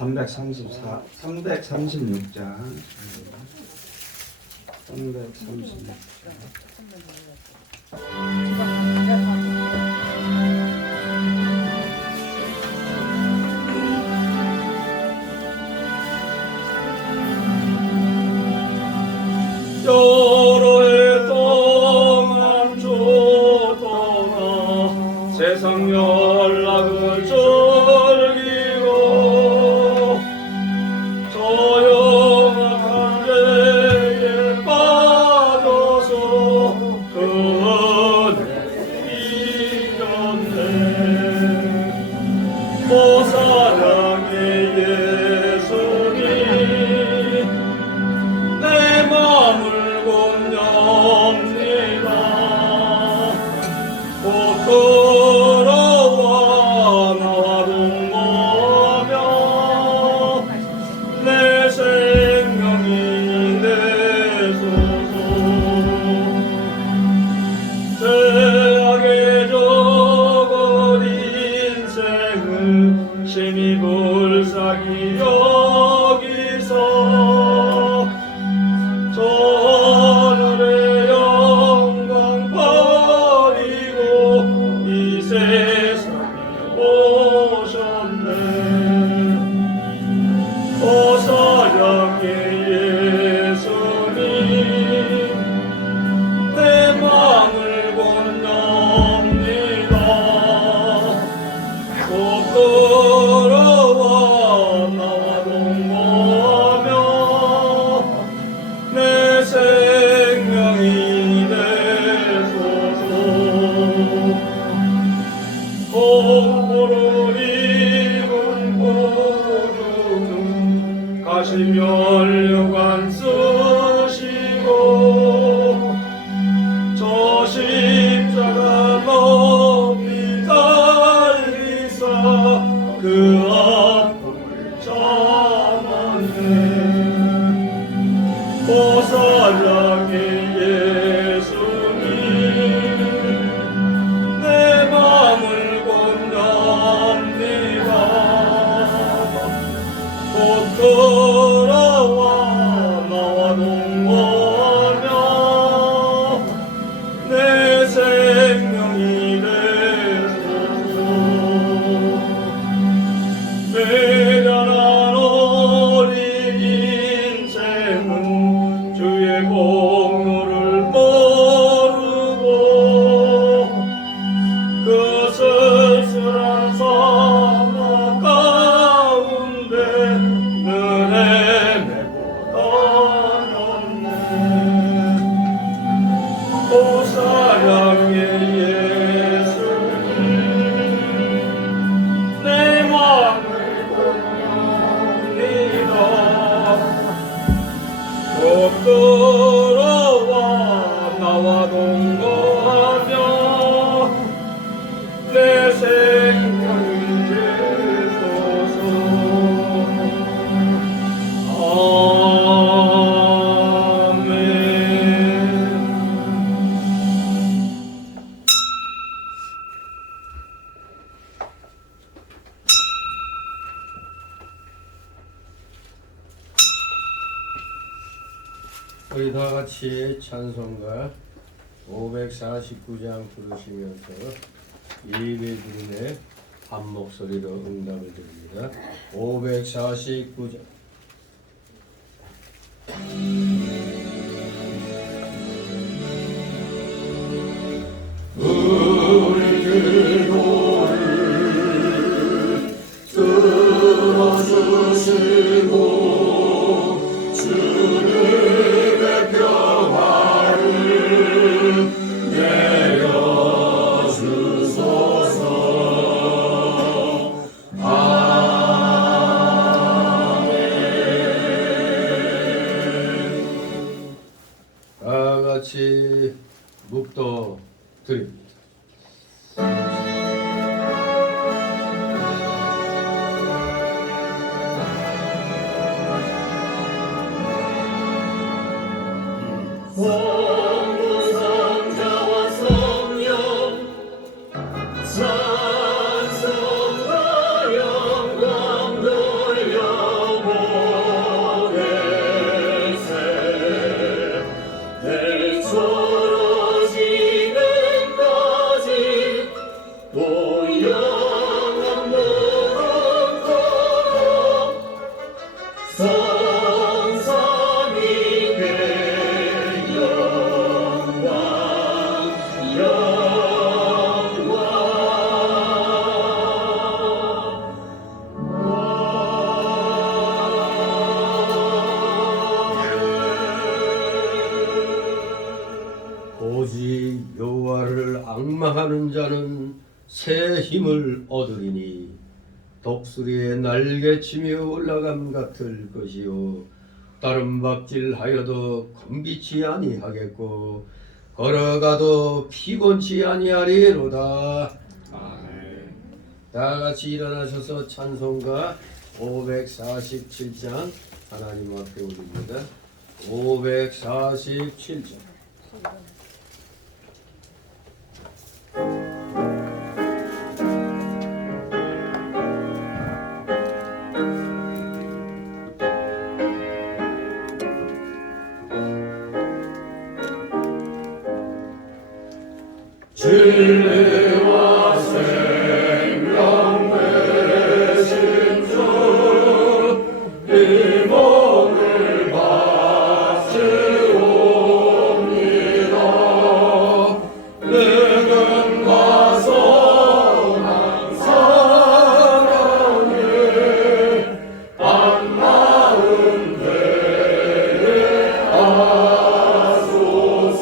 336장 336장 여러 해 동안 쫓아나 세상 연락을 즐기고 조용한 데에 빠져서 그 은혜 이겼네. 오 사랑의 예수님 내 마음을 곤엽니다. 곧 걸어와 나와 동거하며 내 생명이 되소서. 죄악에 적은 인생을 심히 불쌍히 여기서 하늘의 영광 버리고 이 세상에 오셨네. 오 사랑의 예수님 내 마음을 건넙니다. 곧 걸어와 나와 동거하며 내 생명이 되소서. 공포를 입은 구주는 가시며 혈관 쓰시고 저 십자가 높이 달리사 그 앞을 전하네. 오 사랑의 예수님 내 마음을 건넙니다. 곧 걸어와 나와 동거하며 내 생명이 되소서. 미련한 어린 인생은 주의 공로를 모르고 그 쓸쓸한 사막 가운데 늘 헤매고 떠났네. 오 사랑의 예수님 내 마음을 건넵니다. 곧 걸어와 나와 동거하며 내 생명이 되소서. 아멘. 우리 다 같이 찬송가 549장 부르시면서 예배드림에 한 목소리로 응답을 드립니다. 549장 우리 기도를 들어주시고 주님의 평화를 내려주소서. 다 같이 묵도 드립니다. 성부성자와 성령 찬송과 영광 돌려 책망하는 자는 새 힘을 얻으리니 독수리의 날개치며 올라감 같을 것이요 다른 밥질하여도 건기치 아니하겠고 걸어가도 피곤치 아니하리로다. 아멘. 다 같이 일어나셔서 찬송가 547장 하나님 앞에 올립니다. 547장. 진리와 생명 되신 주 이 몸을 바치옵니다. 내겐 가소한 사랑에 한마음 되게 하소서.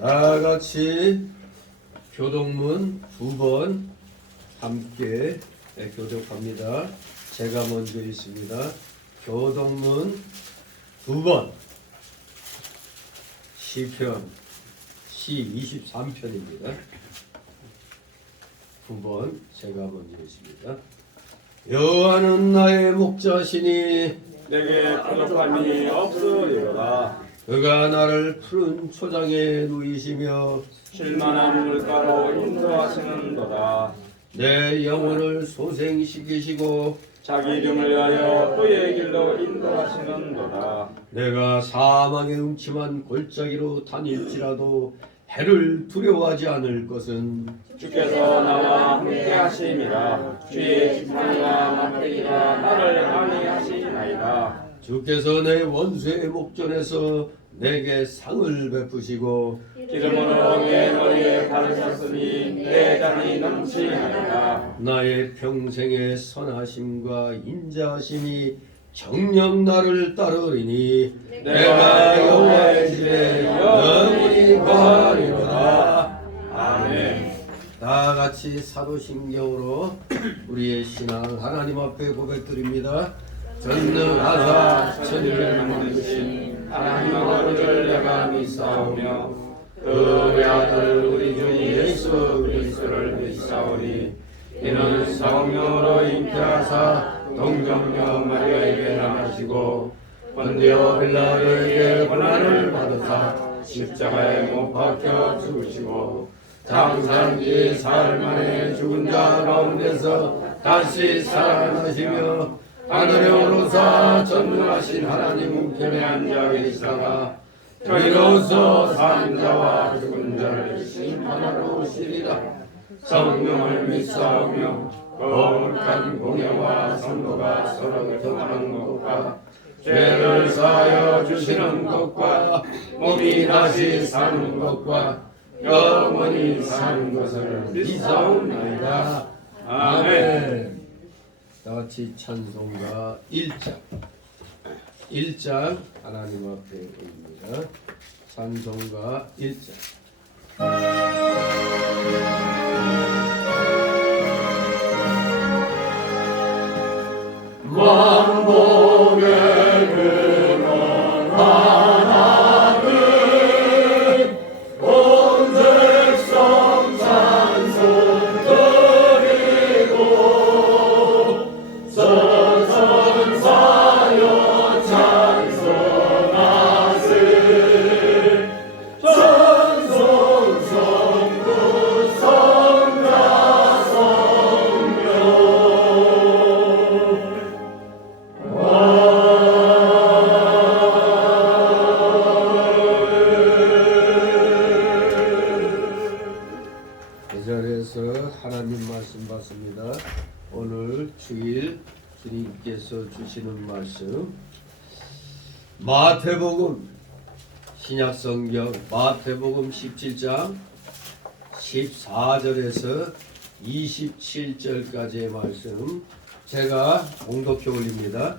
다 같이 교독문 2번 함께 교독합니다. 제가 먼저 읽습니다. 교독문 2번 시편 시 23편입니다. 9번 제가 먼저 읽습니다. 여호와는 나의 목자시니 내게 부족함이 없으리로다. 그가 나를 푸른 초장에 누이시며 쉴만한 물가로 인도하시는도다. 내 영혼을 소생시키시고 자기 이름을 위하여 그의 길로 인도하시는도다. 내가 사망의 음침한 골짜기로 다닐지라도 해를 두려워하지 않을 것은 주께서 나와 함께 하심이라. 주의 지팡이와 막대기가 나를 안위하시나이다. 주께서 내 원수의 목전에서 내게 상을 베푸시고 기름으로 내 머리에 바르셨으니 내 잔이 넘치나이다. 나의 평생의 선하심과 인자하심이 정녕 나를 따르리니 내가 여호와의 집에 영원히 거하리로다. 아멘. 다 같이 사도신경으로 우리의 신앙 하나님 앞에 고백드립니다. 전능하사 천지를 만드신 하나님 아버지를 내가 믿사오며 그의 아들 우리 주 예수 그리스도를 믿사오니 이는 성령으로 잉태하사 동정녀 마리아에게 나가시고 본디오 빌라도에게 고난을 받으사 십자가에 못 박혀 죽으시고 장사한 지 사흘 만에 죽은 자 가운데서 다시 살아나시며 하늘에 오르사 전능하신 하나님 우편에 앉아 계시다가 저희로서 산 자와 죽은 자를 심판하러 오시리라. 성령을 믿사오며 거룩한 공예와 선거가 서로 통하는 것과 죄를 사하여 주시는 것과 몸이 다시 사는 것과 영원히 사는 것을 믿사옵나이다. 아멘. 다 같이 찬송가 1장 하나님 앞에 올립니다. 찬송가 1장. 만복의 근원 하나님 온 백성 찬송 드리고 서천사여 찬송하세 찬송 성부 성자 성령 계절에서 하나님 말씀 받습니다. 오늘 주일 주님께서 주시는 말씀 마태복음 신약성경 마태복음 17장 14절에서 27절까지의 말씀 제가 봉독해 올립니다.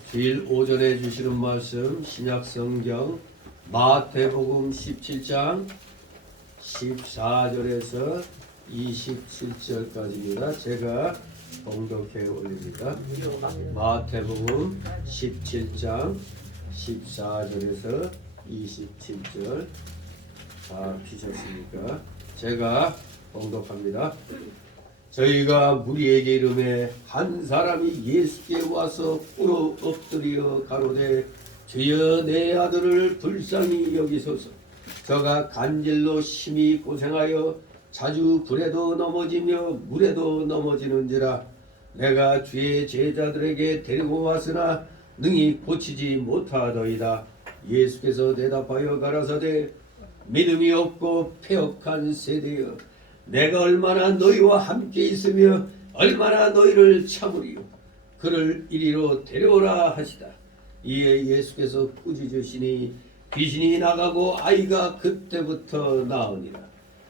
주일 오전에 주시는 말씀 신약성경 마태복음 17장 14절에서 27절까지입니다. 제가 봉독해 올립니다. 마태복음 17장 14절에서 27절 다 피셨습니까? 제가 봉독합니다. 저희가 무리에게 이르매 한 사람이 예수께 와서 꿇어 엎드려 가로되 주여 내 아들을 불쌍히 여기소서. 저가 간질로 심히 고생하여 자주 불에도 넘어지며 물에도 넘어지는지라. 내가 주의 제자들에게 데리고 왔으나 능히 고치지 못하더이다. 예수께서 대답하여 가라사대 믿음이 없고 패역한 세대여, 내가 얼마나 너희와 함께 있으며 얼마나 너희를 참으리요. 그를 이리로 데려오라 하시다. 이에 예수께서 꾸짖으시니 귀신이 나가고 아이가 그때부터 나으니라.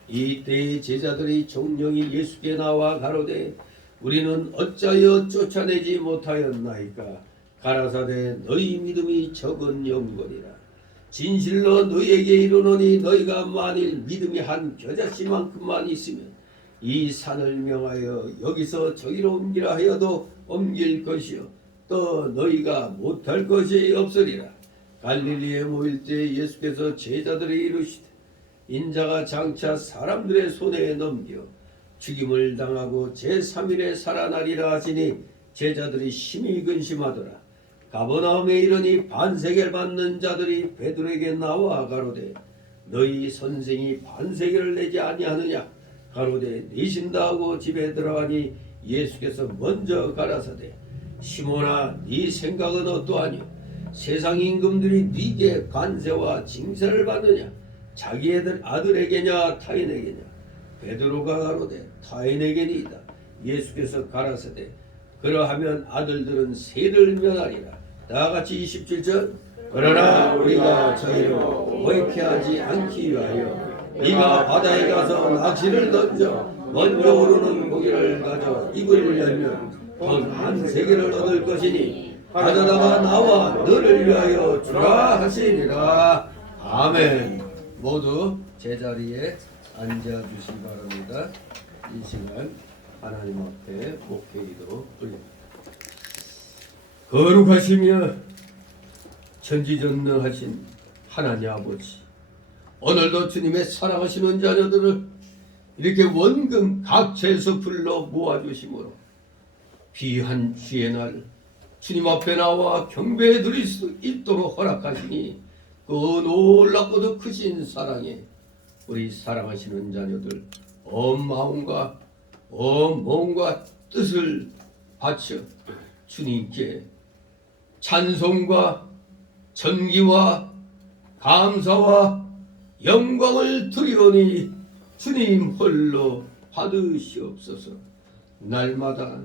이때 제자들이 종령이 예수께 나와 가로되 우리는 어찌하여 쫓아내지 못하였나이까. 가라사대 너희 믿음이 적은 영혼이라. 진실로 너희에게 이르노니 너희가 만일 믿음이 한 겨자씨만큼만 있으면 이 산을 명하여 여기서 저기로 옮기라 하여도 옮길 것이요 또 너희가 못할 것이 없으리라. 갈릴리에 모일 때 예수께서 제자들이 이르시되 인자가 장차 사람들의 손에 넘겨 죽임을 당하고 제3일에 살아나리라 하시니 제자들이 심히 근심하더라. 가버나움에 이르니 반세계를 받는 자들이 베드로에게 나와 가로되 너희 선생이 반세계를 내지 아니하느냐. 가로되 내신다 하고 집에 들어가니 예수께서 먼저 가라사대 시몬아 네 생각은 어떠하냐. 세상 임금들이 네게 관세와 징세를 받느냐. 자기 아들에게냐 타인에게냐. 베드로가 가로되 타인에게니이다. 예수께서 가라사대 그러하면 아들들은 세를 면하리라. 다같이 27절 그러나 우리가 저희를 오해케 하지 않기 위하여 네가 바다에 가서 낚시를 던져 먼저 오르는 고기를 가져 입을 열면 돈 한 세계를 얻을 것이니 가져다가 나와 너를 위하여 주라 하시니라. 아멘. 모두 제자리에 앉아주시기 바랍니다. 이 시간 하나님 앞에 목회기도 올립니다. 거룩하시며 전지전능하신 하나님 아버지, 오늘도 주님의 사랑하시는 자녀들을 이렇게 원금 각처에서 불러 모아주심으로 귀한 주의 날 주님 앞에 나와 경배해 드릴 수 있도록 허락하시니 그 놀랍고도 크신 사랑에 우리 사랑하시는 자녀들 온 마음과 온 몸과 뜻을 바쳐 주님께 찬송과 전기와 감사와 영광을 드리오니 주님 홀로 받으시옵소서. 날마다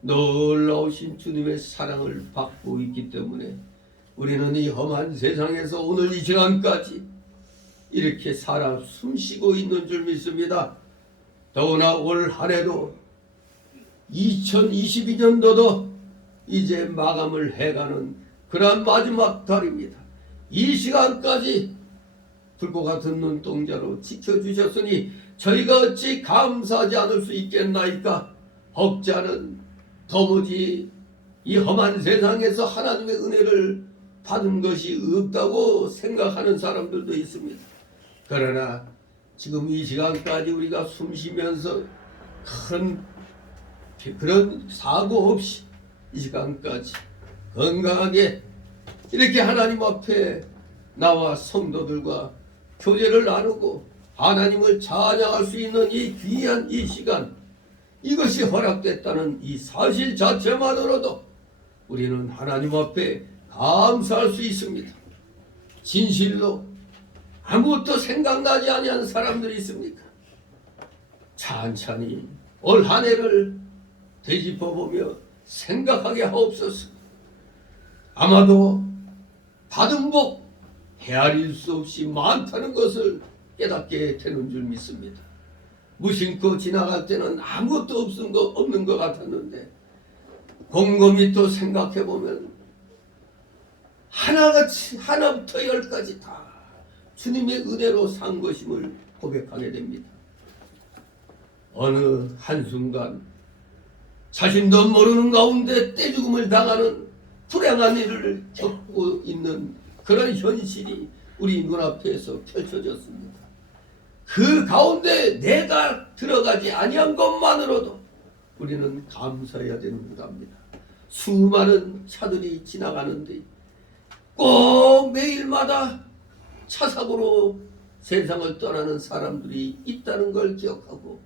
놀라우신 주님의 사랑을 받고 있기 때문에 우리는 이 험한 세상에서 오늘 이 시간까지 이렇게 살아 숨쉬고 있는 줄 믿습니다. 더구나 올 한해도 2022년도도 이제 마감을 해가는 그러한 마지막 달입니다. 이 시간까지 불꽃 같은 눈동자로 지켜주셨으니 저희가 어찌 감사하지 않을 수 있겠나이까. 혹자는 도무지 이 험한 세상에서 하나님의 은혜를 받은 것이 없다고 생각하는 사람들도 있습니다. 그러나 지금 이 시간까지 우리가 숨쉬면서 큰 그런 사고 없이 이 시간까지 건강하게 이렇게 하나님 앞에 나와 성도들과 교제를 나누고 하나님을 찬양할 수 있는 이 귀한 이 시간, 이것이 허락됐다는 이 사실 자체만으로도 우리는 하나님 앞에 감사할 수 있습니다. 진실로 아무것도 생각나지 아니하는 사람들이 있습니까? 찬찬히 올 한 해를 되짚어보며 생각하게 하옵소서. 아마도 받은 복 헤아릴 수 없이 많다는 것을 깨닫게 되는 줄 믿습니다. 무심코 지나갈 때는 아무것도 없는 것 같았는데 곰곰이 또 생각해보면 하나같이 하나부터 열까지 다 주님의 은혜로 산 것임을 고백하게 됩니다. 어느 한순간 자신도 모르는 가운데 떼죽음을 당하는 불행한 일을 겪고 있는 그런 현실이 우리 눈앞에서 펼쳐졌습니다. 그 가운데 내가 들어가지 아니한 것만으로도 우리는 감사해야 되는 것입니다. 수많은 차들이 지나가는데 꼭 매일마다 차 사고로 세상을 떠나는 사람들이 있다는 걸 기억하고,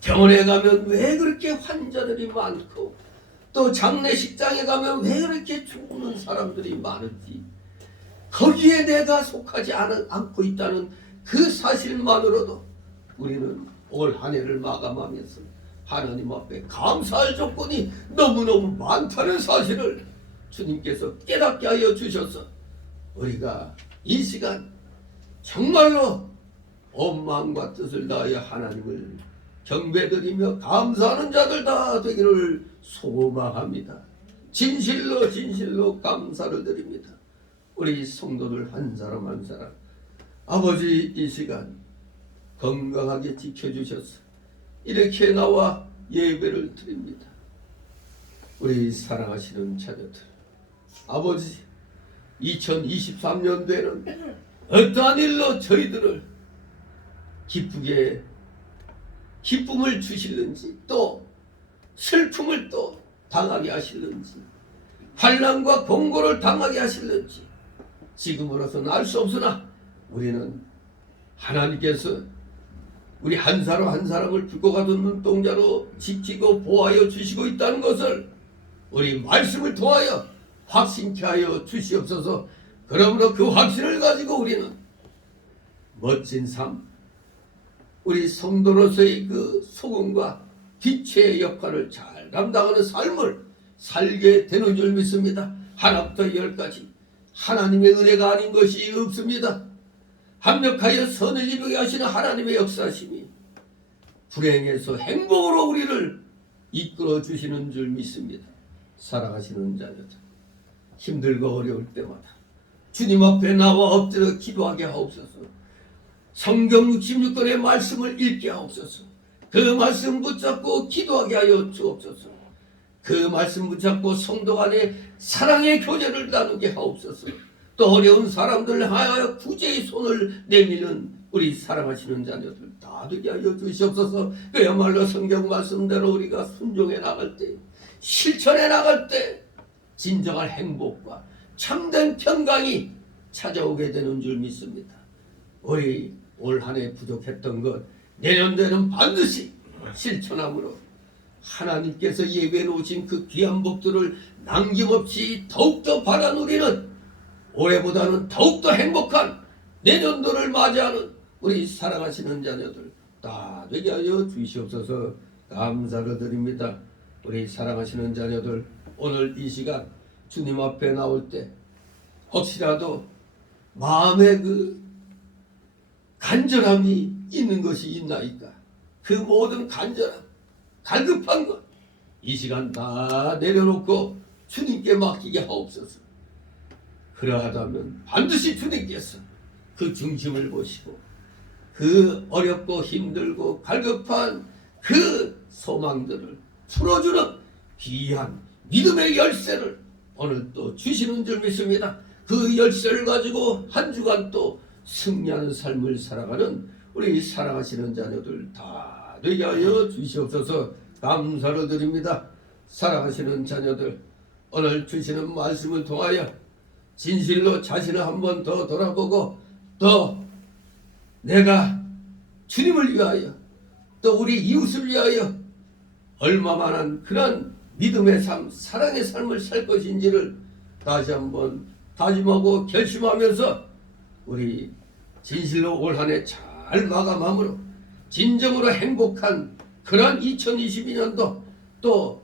병원에 가면 왜 그렇게 환자들이 많고, 또 장례식장에 가면 왜 그렇게 죽는 사람들이 많은지, 거기에 내가 속하지 않고 있다는 그 사실만으로도 우리는 올 한 해를 마감하면서 하나님 앞에 감사할 조건이 너무너무 많다는 사실을 주님께서 깨닫게 하여 주셔서 우리가 이 시간 정말로 온 마음과 뜻을 다하여 하나님을 경배드리며 감사하는 자들 다 되기를 소망합니다. 진실로 진실로 감사를 드립니다. 우리 성도들 한 사람 한 사람, 아버지 이 시간 건강하게 지켜주셔서 이렇게 나와 예배를 드립니다. 우리 사랑하시는 자녀들, 아버지 2023년도에는 어떠한 일로 저희들을 기쁨을 주실는지, 또 슬픔을 또 당하게 하실는지, 환난과 공고를 당하게 하실는지 지금으로서는 알 수 없으나 우리는 하나님께서 우리 한 사람 한 사람을 불고 가둔 눈동자로 지키고 보호하여 주시고 있다는 것을 우리 말씀을 통하여 확신케 하여 주시옵소서. 그러므로 그 확신을 가지고 우리는 멋진 삶, 우리 성도로서의 그 소금과 빛의 역할을 잘 감당하는 삶을 살게 되는 줄 믿습니다. 하나부터 열까지 하나님의 은혜가 아닌 것이 없습니다. 합력하여 선을 이루게 하시는 하나님의 역사심이 불행에서 행복으로 우리를 이끌어 주시는 줄 믿습니다. 사랑하시는 자녀들, 힘들고 어려울 때마다 주님 앞에 나와 엎드려 기도하게 하옵소서. 성경 66권의 말씀을 읽게 하옵소서. 그 말씀 붙잡고 기도하게 하여 주옵소서. 그 말씀 붙잡고 성도 간에 사랑의 교제를 나누게 하옵소서. 또 어려운 사람들 하여 구제의 손을 내미는 우리 사랑하시는 자녀들 다 되게 하여 주시옵소서. 그야말로 성경 말씀대로 우리가 순종해 나갈 때, 실천해 나갈 때 진정한 행복과 참된 평강이 찾아오게 되는 줄 믿습니다. 우리 올 한 해 부족했던 것 내년도에는 반드시 실천함으로 하나님께서 예배해 놓으신 그 귀한 복들을 남김없이 더욱더 받아 누리는, 올해보다는 더욱더 행복한 내년도를 맞이하는 우리 사랑하시는 자녀들 다 되게 하여 주시옵소서. 감사를 드립니다. 우리 사랑하시는 자녀들, 오늘 이 시간 주님 앞에 나올 때 혹시라도 마음에 그 간절함이 있는 것이 있나이까? 그 모든 간절함, 갈급한 것 이 시간 다 내려놓고 주님께 맡기게 하옵소서. 그러하다면 반드시 주님께서 그 중심을 보시고 그 어렵고 힘들고 갈급한 그 소망들을 풀어주는 귀한 믿음의 열쇠를 오늘 또 주시는 줄 믿습니다. 그 열쇠를 가지고 한 주간 또 승리하는 삶을 살아가는 우리 사랑하시는 자녀들 다 되게 하여 주시옵소서. 감사를 드립니다. 사랑하시는 자녀들, 오늘 주시는 말씀을 통하여 진실로 자신을 한 번 더 돌아보고, 또 내가 주님을 위하여 또 우리 이웃을 위하여 얼마만한 그런 믿음의 삶, 사랑의 삶을 살 것인지를 다시 한번 다짐하고 결심하면서 우리 진실로 올 한 해 잘 마감함으로 진정으로 행복한 그런 2022년도, 또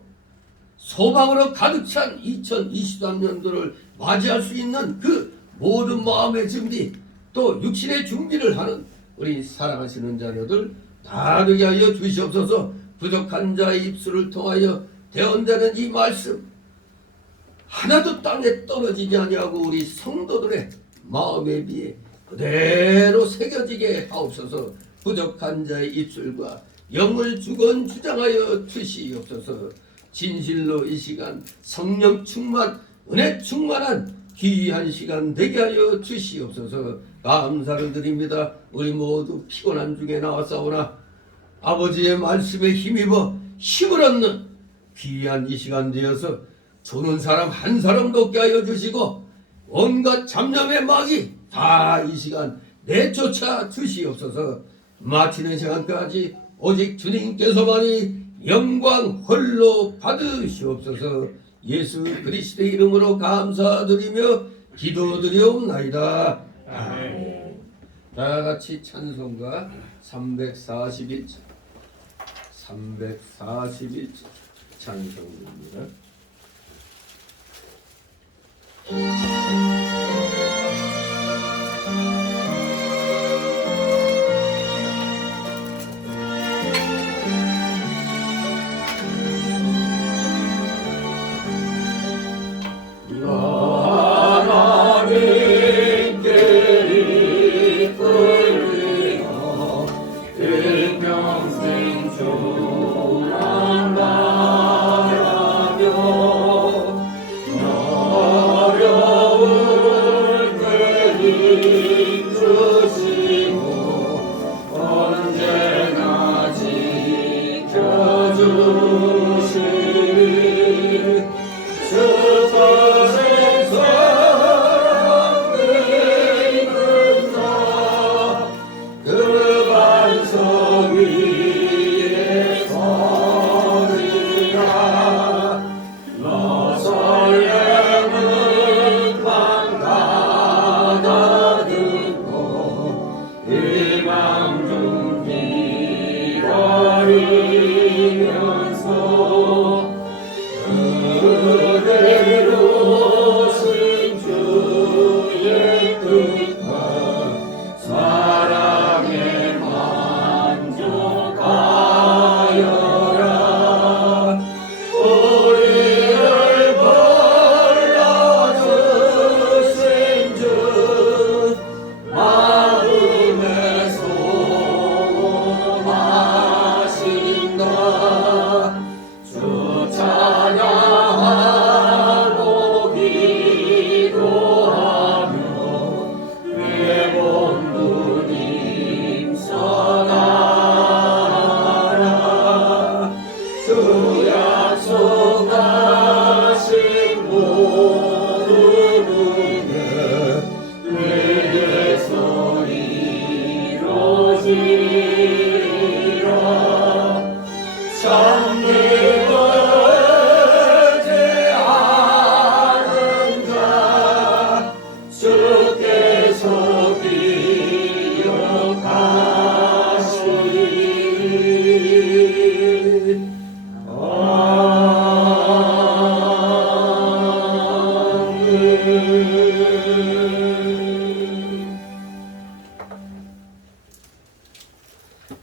소망으로 가득 찬 2023년도를 맞이할 수 있는 그 모든 마음의 준비, 또 육신의 준비를 하는 우리 사랑하시는 자녀들 다 되게 하여 주시옵소서. 부족한 자의 입술을 통하여 대언되는 이 말씀 하나도 땅에 떨어지지 아니하고 우리 성도들의 마음에 비해 그대로 새겨지게 하옵소서. 부족한 자의 입술과 영을 주건 주장하여 주시옵소서. 진실로 이 시간 성령 충만 은혜 충만한 귀한 시간 되게 하여 주시옵소서. 감사를 드립니다. 우리 모두 피곤한 중에 나왔사오나 아버지의 말씀에 힘입어 힘을 얻는 귀한 이 시간 되어서 조는 사람 한 사람도 없게 하여 주시고 온갖 잡념의 막이 다 이 시간 내쫓아 주시옵소서. 마치는 시간까지 오직 주님께서만이 영광 홀로 받으시옵소서. 예수 그리스도의 이름으로 감사드리며 기도드리옵나이다. 아멘. 다 같이 찬송가 341절 찬송입니다.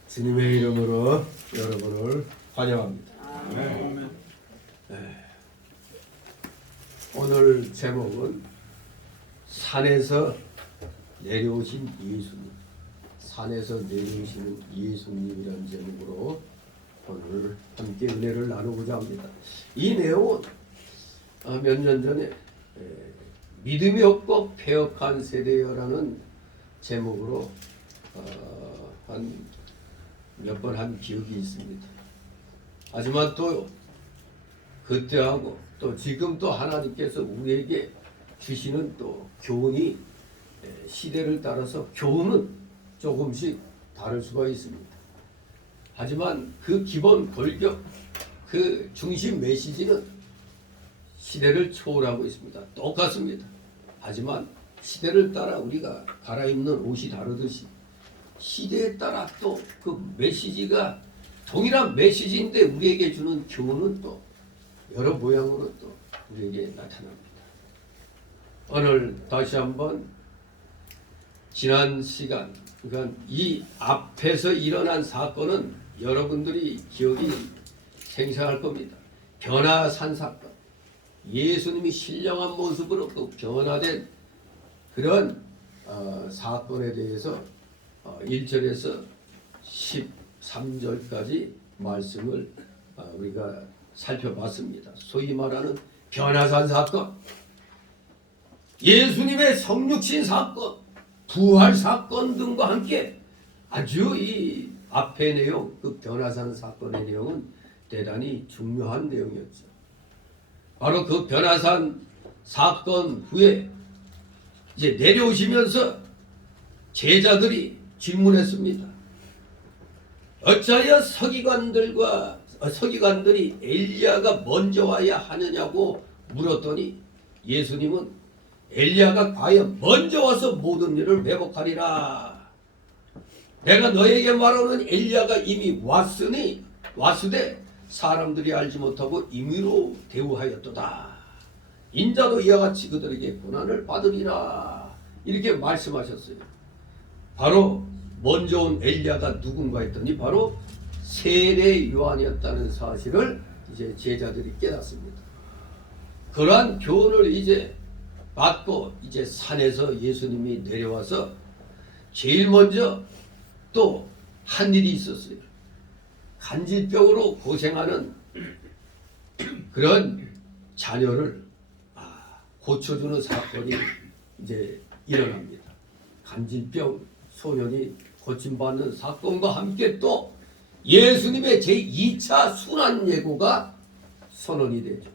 주님의 이름으로 여러분을 환영합니다. 오늘 제목은 산에서 내려오신 예수님, 산에서 내려오시는 예수님이라는 제목으로 오늘 함께 은혜를 나누고자 합니다. 이 내용은 몇 년 전에 믿음이 없고 폐역한 세대여라는 제목으로 한 몇 번 한 기억이 있습니다. 하지만 또 그때하고 또 지금 또 하나님께서 우리에게 주시는 또 교훈이 시대를 따라서 교훈은 조금씩 다를 수가 있습니다. 하지만 그 기본 골격, 그 중심 메시지는 시대를 초월하고 있습니다. 똑같습니다. 하지만 시대를 따라 우리가 갈아입는 옷이 다르듯이 시대에 따라 또 그 메시지가 동일한 메시지인데 우리에게 주는 교훈은 또 여러 모양으로 또 우리에게 나타납니다. 오늘 다시 한번 지난 시간, 그러니까 이 앞에서 일어난 사건은 여러분들이 기억이 생생할 겁니다. 변화산 사건. 예수님이 신령한 모습으로 그 변화된 그런 사건에 대해서 1절에서 13절까지 말씀을 우리가 살펴봤습니다. 소위 말하는 변화산 사건, 예수님의 성육신 사건, 부활 사건 등과 함께 아주 이 앞의 내용, 그 변화산 사건의 내용은 대단히 중요한 내용이었죠. 바로 그 변화산 사건 후에 이제 내려오시면서 제자들이 질문했습니다. 어찌하여 서기관들이 엘리야가 먼저 와야 하느냐고 물었더니 예수님은 엘리야가 과연 먼저 와서 모든 일을 회복하리라. 내가 너에게 말하는 엘리야가 이미 왔으되 사람들이 알지 못하고 임의로 대우하였도다. 인자도 이와 같이 그들에게 고난을 받으리라. 이렇게 말씀하셨어요. 바로 먼저 온 엘리야가 누군가 했더니 바로 세례 요한이었다는 사실을 이제 제자들이 깨닫습니다. 그러한 교훈을 이제 받고 이제 산에서 예수님이 내려와서 제일 먼저 또 한 일이 있었어요. 간질병으로 고생하는 그런 자녀를 고쳐주는 사건이 이제 일어납니다. 간질병 소년이 고침받는 사건과 함께 또 예수님의 제2차 순환 예고가 선언이 되죠.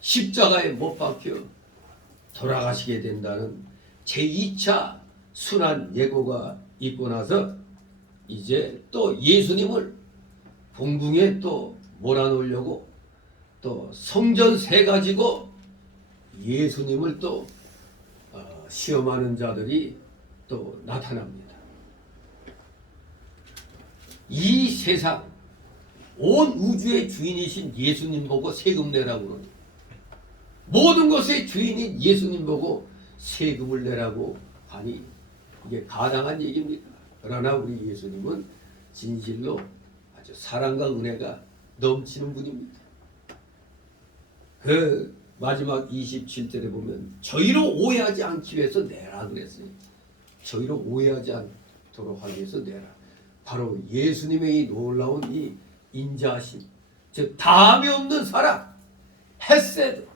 십자가에 못 박혀 돌아가시게 된다는 제2차 순환 예고가 있고 나서 이제 또 예수님을 공중에 또 몰아놓으려고 또 성전세 가지고 예수님을 또 시험하는 자들이 또 나타납니다. 이 세상 온 우주의 주인이신 예수님 보고 세금 내라고 그러니 모든 것의 주인인 예수님 보고 세금을 내라고 하니 이게 가당한 얘기입니까? 그러나 우리 예수님은 진실로 아주 사랑과 은혜가 넘치는 분입니다. 그 마지막 27절에 보면 저희로 오해하지 않기 위해서 내라 그랬어요. 저희로 오해하지 않도록 하기 위해서 내라. 바로 예수님의 이 놀라운 이 인자하심, 즉 다함이 없는 사랑, 헤세드,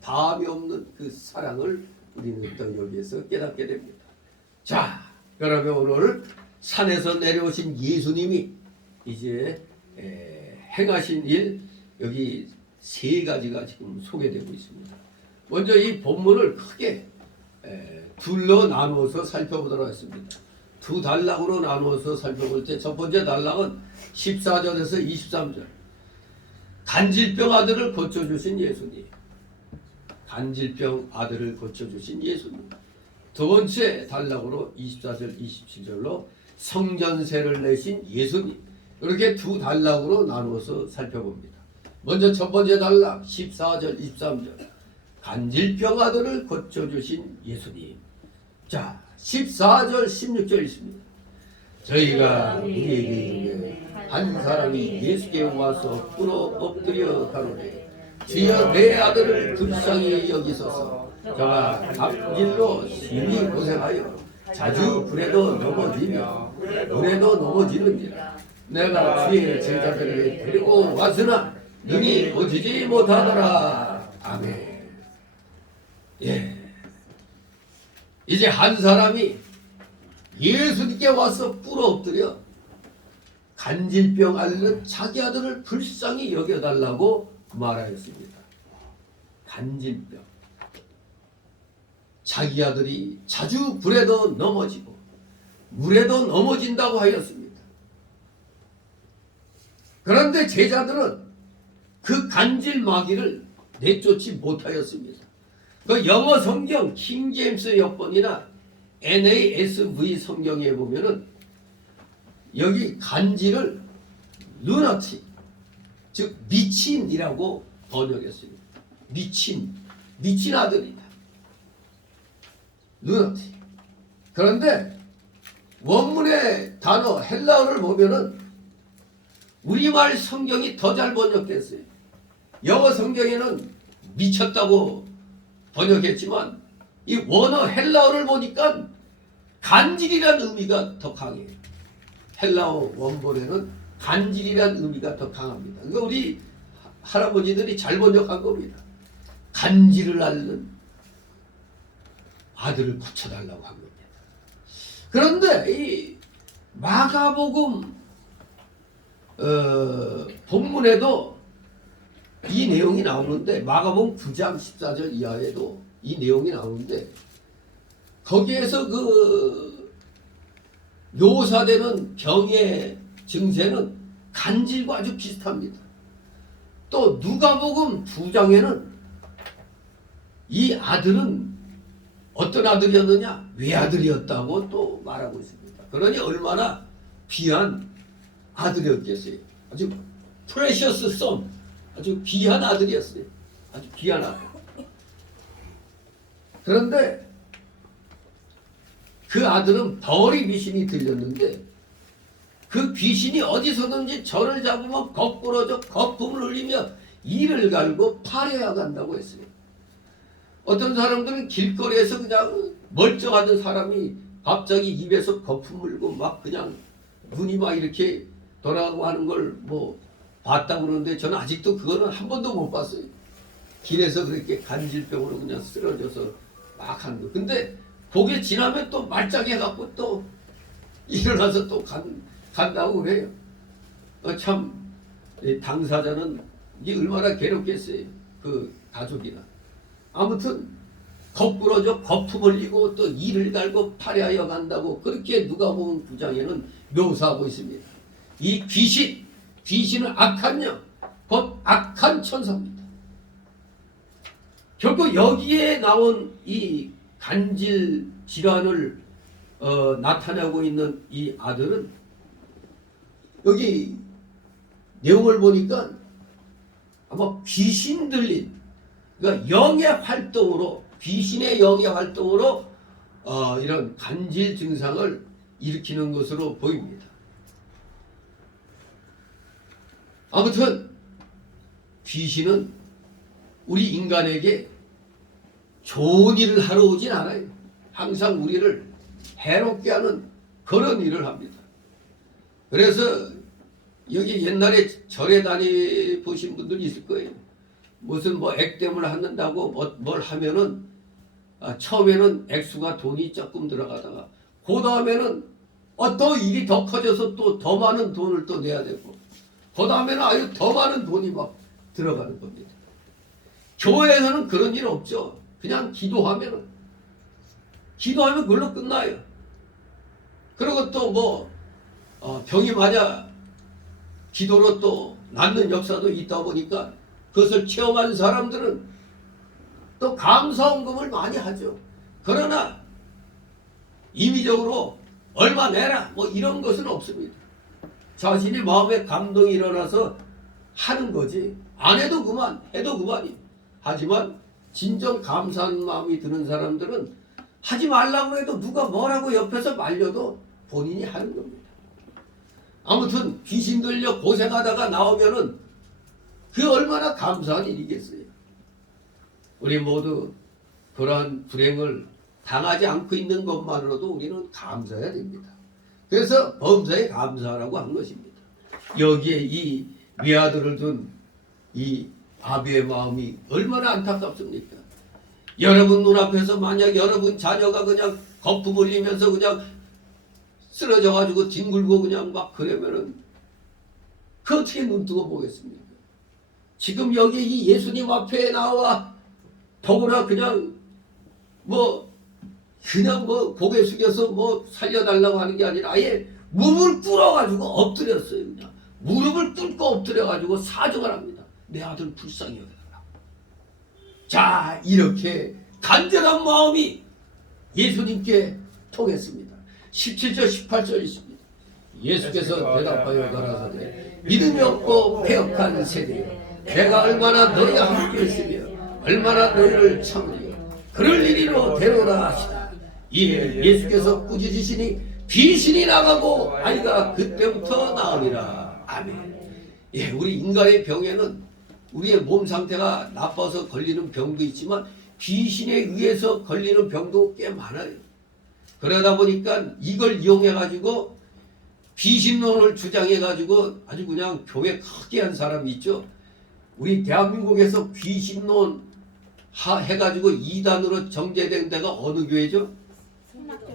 다함이 없는 그 사랑을 우리는 또 여기에서 깨닫게 됩니다. 자, 그러면 오늘 산에서 내려오신 예수님이 이제 행하신 일 여기 세 가지가 지금 소개되고 있습니다. 먼저 이 본문을 크게 둘로 나누어서 살펴보도록 하겠습니다. 두 단락으로 나누어서 살펴볼 때 첫 번째 단락은 14절에서 23절. 간질병 아들을 고쳐주신 예수님. 간질병 아들을 고쳐주신 예수님. 두 번째 단락으로 24절, 27절로 성전세를 내신 예수님. 이렇게 두 단락으로 나누어서 살펴봅니다. 먼저 첫 번째 단락 14절, 23절. 간질병 아들을 고쳐주신 예수님. 자, 14절, 16절 있습니다. 저희가 우리에게 이르되 한 사람이 예수께 와서 꿇어 엎드려 가로되 주여 내 아들을 불쌍히 여기소서. 저가 갑질로 심히 고생하여 자주 불에도 넘어지며 물에도 넘어지느니라. 내가 주의 제자들에게 데리고 왔으나 능히 고치지 못하더라. 아멘. 예. 이제 한 사람이 예수님께 와서 꿇어 엎드려 간질병 앓는 자기 아들을 불쌍히 여겨달라고 말하였습니다. 간질병. 자기 아들이 자주 불에도 넘어지고 물에도 넘어진다고 하였습니다. 그런데 제자들은 그 간질 마귀를 내쫓지 못하였습니다. 그 영어 성경 킹제임스 역본이나 NASV 성경에 보면은 여기 간질을 루나틱, 즉 미친이라고 번역했습니다. 미친 아들이다. 루나틱. 그런데 원문의 단어 헬라어를 보면은 우리말 성경이 더 잘 번역됐어요. 영어 성경에는 미쳤다고 번역했지만 이 원어 헬라어를 보니까 간질이라는 의미가 더 강해요. 헬라어 원본에는 간질이라는 의미가 더 강합니다. 그러니까 우리 할아버지들이 잘 번역한 겁니다. 간질을 앓는 아들을 고쳐달라고 한 겁니다. 그런데 이 마가복음 본문에도 이 내용이 나오는데, 마가복음 9장 14절 이하에도 이 내용이 나오는데, 거기에서 그 묘사되는 병의 증세는 간질과 아주 비슷합니다. 또 누가복음 2장에는 이 아들은 어떤 아들이었느냐? 외아들이었다고 또 말하고 있습니다. 그러니 얼마나 귀한 아들이었겠어요. 아주 프레셔스 선, 아주 귀한 아들이었어요. 아주 귀한 아들. 그런데 그 아들은 벌이 귀신이 들렸는데, 그 귀신이 어디서든지 저를 잡으면 거꾸로져 거품을 흘리며 이를 갈고 파려야 간다고 했어요. 어떤 사람들은 길거리에서 그냥 멀쩡하던 사람이 갑자기 입에서 거품 물고 막 그냥 눈이 막 이렇게 돌아가고 하는 걸 뭐 봤다고 그러는데, 저는 아직도 그거는 한 번도 못 봤어요. 길에서 그렇게 간질병으로 그냥 쓰러져서 막 하는 거. 근데 그게 지나면 또 말짱해갖고 또 일어나서 또 간다고 그래요. 참 당사자는 이게 얼마나 괴롭겠어요. 그 가족이나. 아무튼 거꾸로져 거품 흘리고 또 이를 갈고 파려하여 간다고 그렇게 누가복음 9장에는 묘사하고 있습니다. 이 귀신은 악한 영, 곧 악한 천사입니다. 결국 여기에 나온 이 간질 질환을 나타내고 있는 이 아들은, 여기 내용을 보니까 아마 귀신 들린, 그러니까 영의 활동으로, 귀신의 영의 활동으로 이런 간질 증상을 일으키는 것으로 보입니다. 아무튼 귀신은 우리 인간에게 좋은 일을 하러 오진 않아요. 항상 우리를 해롭게 하는 그런 일을 합니다. 그래서 여기 옛날에 절에 다니 보신 분들이 있을 거예요. 무슨 뭐 액땜을 한다고 뭘 하면은 처음에는 액수가 돈이 조금 들어가다가 그 다음에는 또 일이 더 커져서 또 더 많은 돈을 또 내야 되고, 그 다음에는 아주 더 많은 돈이 막 들어가는 겁니다. 교회에서는 그런 일 없죠. 그냥 기도하면 그걸로 끝나요. 그리고 또 뭐 병이 맞아 기도로 또 낫는 역사도 있다 보니까 그것을 체험한 사람들은 또 감사헌금을 많이 하죠. 그러나 임의적으로 얼마 내라 뭐 이런 것은 없습니다. 자신이 마음에 감동이 일어나서 하는 거지, 안 해도 그만, 해도 그만이. 하지만 진정 감사한 마음이 드는 사람들은 하지 말라고 해도 누가 뭐라고 옆에서 말려도 본인이 하는 겁니다. 아무튼 귀신 들려 고생하다가 나오면은 그 얼마나 감사한 일이겠어요. 우리 모두 그러한 불행을 당하지 않고 있는 것만으로도 우리는 감사해야 됩니다. 그래서 범사에 감사하라고 한 것입니다. 여기에 이 외아들을 둔 이 아비의 마음이 얼마나 안타깝습니까? 여러분 눈앞에서 만약 여러분 자녀가 그냥 거품 흘리면서 그냥 쓰러져가지고 뒹굴고 그냥 막 그러면은 그 어떻게 눈뜨고 보겠습니까? 지금 여기 이 예수님 앞에 나와 더구나 그냥 고개 숙여서 뭐 살려달라고 하는 게 아니라 아예 무릎을 꿇어가지고 엎드렸어요. 그냥 무릎을 꿇고 엎드려가지고 사정을 합니다. 내 아들 불쌍히 여겨달라고. 자, 이렇게 간절한 마음이 예수님께 통했습니다. 17절 18절 있습니다. 예수께서 대답하여 가라사대 믿음이 없고 패역한 세대여, 내가 얼마나 너희와 함께 있으며 얼마나 너희를 참으리요. 그럴 일이로 데려오라 하시다. 이에 예수께서 꾸짖으시니 귀신이 나가고 아이가 그때부터 나으리라. 아멘. 예, 우리 인간의 병에는 우리의 몸 상태가 나빠서 걸리는 병도 있지만 귀신에 의해서 걸리는 병도 꽤 많아요. 그러다 보니까 이걸 이용해 가지고 귀신론을 주장해 가지고 아주 그냥 교회 크게 한 사람이 있죠. 우리 대한민국에서 귀신론 해가지고 이단으로 정제된 데가 어느 교회죠?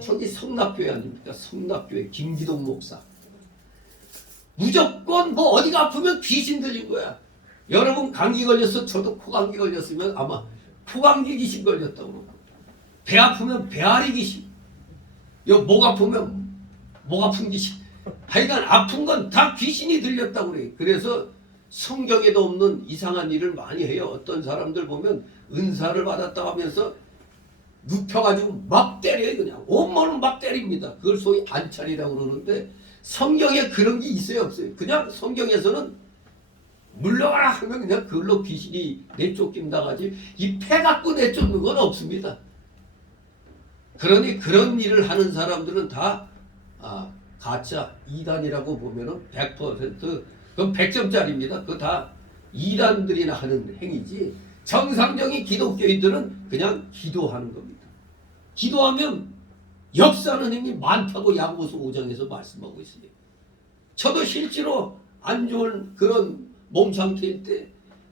저기 성납교회 아닙니까? 성납교회 김기동 목사. 무조건 뭐 어디가 아프면 귀신 들린 거야. 여러분 감기 걸렸어. 저도 코감기 걸렸으면 아마 코감기 귀신 걸렸다고. 배 아프면 배앓이 귀신. 목 아프면 목 아픈 귀신. 하여간 아픈 건 다 귀신이 들렸다고 그래. 그래서 성경에도 없는 이상한 일을 많이 해요. 어떤 사람들 보면 은사를 받았다 하면서 눕혀가지고 막 때려요. 그냥 온몸을 막 때립니다. 그걸 소위 안찰이라고 그러는데 성경에 그런 게 있어요 없어요? 그냥 성경에서는 물러가라 하면 그냥 그걸로 귀신이 내쫓긴다 하지 이 패 갖고 내쫓는 건 없습니다. 그러니 그런 일을 하는 사람들은 다 가짜 이단이라고 보면은 100% 그건 100점짜리입니다. 그거 다 이단들이나 하는 행위지 정상적인 기독교인들은 그냥 기도하는 겁니다. 기도하면 역사하는 힘이 많다고 야고보서 5장에서 말씀하고 있어요. 저도 실제로 안 좋은 그런 몸 상태일 때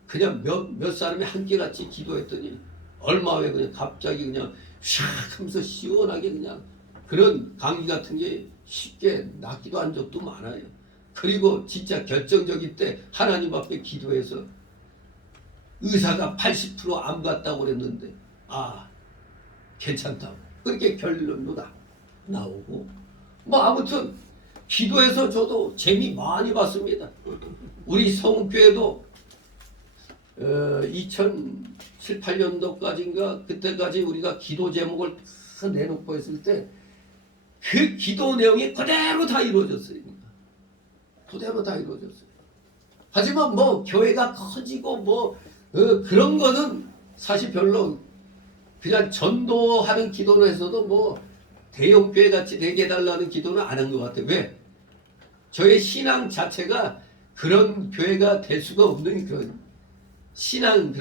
그냥 몇 사람이 함께 같이 기도했더니 얼마 후에 그냥 갑자기 그냥 샥 하면서 시원하게 그냥 그런 감기 같은 게 쉽게 낫기도 한 적도 많아요. 그리고 진짜 결정적일 때 하나님 앞에 기도해서 의사가 80%암 같다고 그랬는데 괜찮다고 그렇게 결론도 나오고 뭐 아무튼 기도해서 저도 재미 많이 봤습니다. 우리 성교회도 2007, 8년도까지인가 그때까지 우리가 기도 제목을 다 내놓고 했을 때 그 기도 내용이 그대로 다 이루어졌어요. 그대로 다 이루어졌어요. 하지만 뭐 교회가 커지고 뭐 그런 거는 사실 별로 그냥 전도하는 기도로 해서도 뭐 대형 교회 같이 되게 해달라는 기도는 안 한 것 같아요. 왜? 저의 신앙 자체가 그런 교회가 될 수가 없는 그런 신앙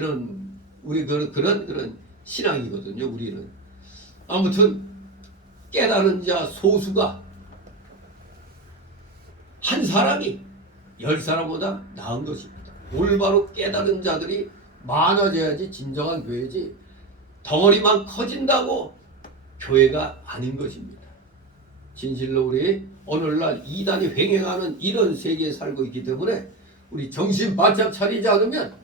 우리 그런 신앙이거든요. 우리는 아무튼 깨달은 자 소수가 한 사람이 10사람보다 나은 것입니다. 올바로 깨달은 자들이 많아져야지 진정한 교회지 덩어리만 커진다고 교회가 아닌 것입니다. 진실로 우리 오늘날 이단이 횡행하는 이런 세계에 살고 있기 때문에 우리 정신 바짝 차리지 않으면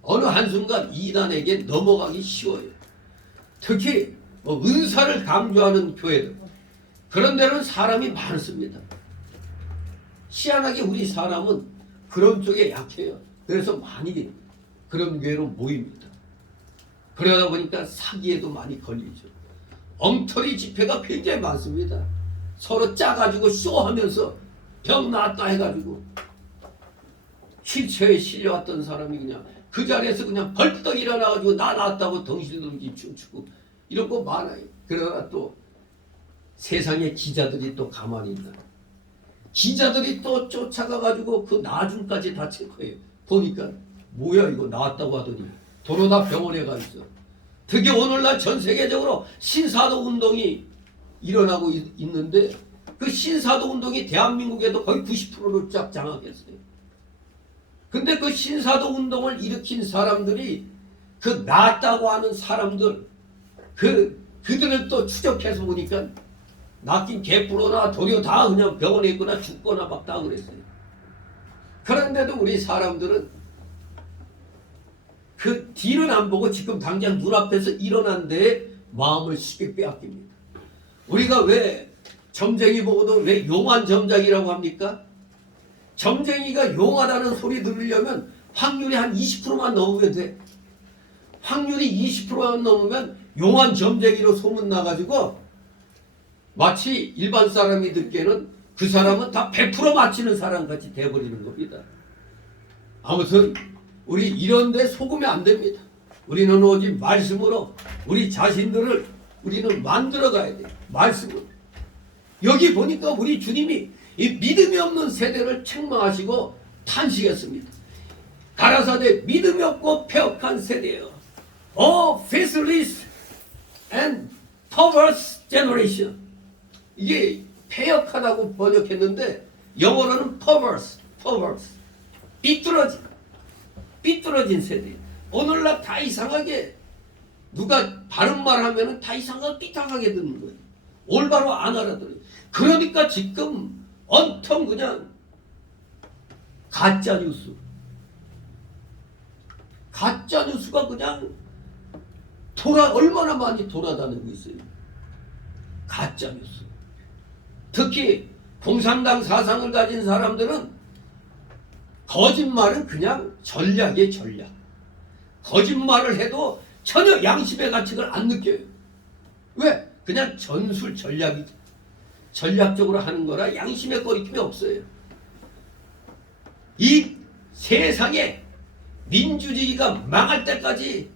어느 한순간 이단에게 넘어가기 쉬워요. 특히 은사를 강조하는 교회들 그런 데는 사람이 많습니다. 희한하게 우리 사람은 그런 쪽에 약해요. 그래서 많이 그런 교회로 모입니다. 그러다 보니까 사기에도 많이 걸리죠. 엉터리 집회가 굉장히 많습니다. 서로 짜가지고 쇼하면서 병 나았다 해가지고 휠체어에 실려왔던 사람이 그냥 그 자리에서 그냥 벌떡 일어나가지고 나 나았다고 덩실덩실 춤추고 이런 거 많아요. 그러다가 또 세상에 기자들이 또 가만히 있다. 기자들이 또 쫓아가가지고 그 나중까지 다 체크해요. 보니까 뭐야 이거 나왔다고 하더니 도로다 병원에 가 있어. 특히 오늘날 전 세계적으로 신사도 운동이 일어나고 있는데 그 신사도 운동이 대한민국에도 거의 90%를 쫙 장악했어요. 근데 그 신사도 운동을 일으킨 사람들이 그 낫다고 하는 사람들 그들을 또 추적해서 보니까 낫긴 개뿔로나 도리어 다 그냥 병원에 있거나 죽거나 막 다 그랬어요. 그런데도 우리 사람들은 그 뒤는 안 보고 지금 당장 눈앞에서 일어난 데에 마음을 쉽게 빼앗깁니다. 우리가 왜 점쟁이 보고도 왜 용한 점장이라고 합니까? 점쟁이가 용하다는 소리 들으려면 확률이 한 20%만 넘으면 돼. 확률이 20%만 넘으면 용한 점쟁이로 소문나가지고 마치 일반 사람이 듣기에는 그 사람은 다 100% 맞히는 사람같이 돼버리는 겁니다. 아무튼 우리 이런 데 속으면 안 됩니다. 우리는 오직 말씀으로 우리 자신들을 우리는 만들어 가야 돼요. 말씀으로. 여기 보니까 우리 주님이 이 믿음이 없는 세대를 책망하시고 탄식했습니다. 가라사대 믿음이 없고 폐역한 세대여. Oh, faithless and perverse generation. 이게 폐역하다고 번역했는데 영어로는 perverse. 삐뚤어진 세대. 오늘날 다 이상하게 누가 바른 말 하면은 다 이상하게 삐딱하게 듣는 거예요. 올바로 안 알아들어요. 그러니까 지금 온통 그냥 가짜 뉴스가 그냥 얼마나 많이 돌아다니고 있어요. 가짜 뉴스. 특히 공산당 사상을 가진 사람들은 거짓말은 그냥 전략이에요, 전략. 거짓말을 해도 전혀 양심의 가치를 안 느껴요. 왜? 그냥 전술 전략이죠. 전략적으로 하는 거라 양심의 거리낌이 없어요. 이 세상에 민주주의가 망할 때까지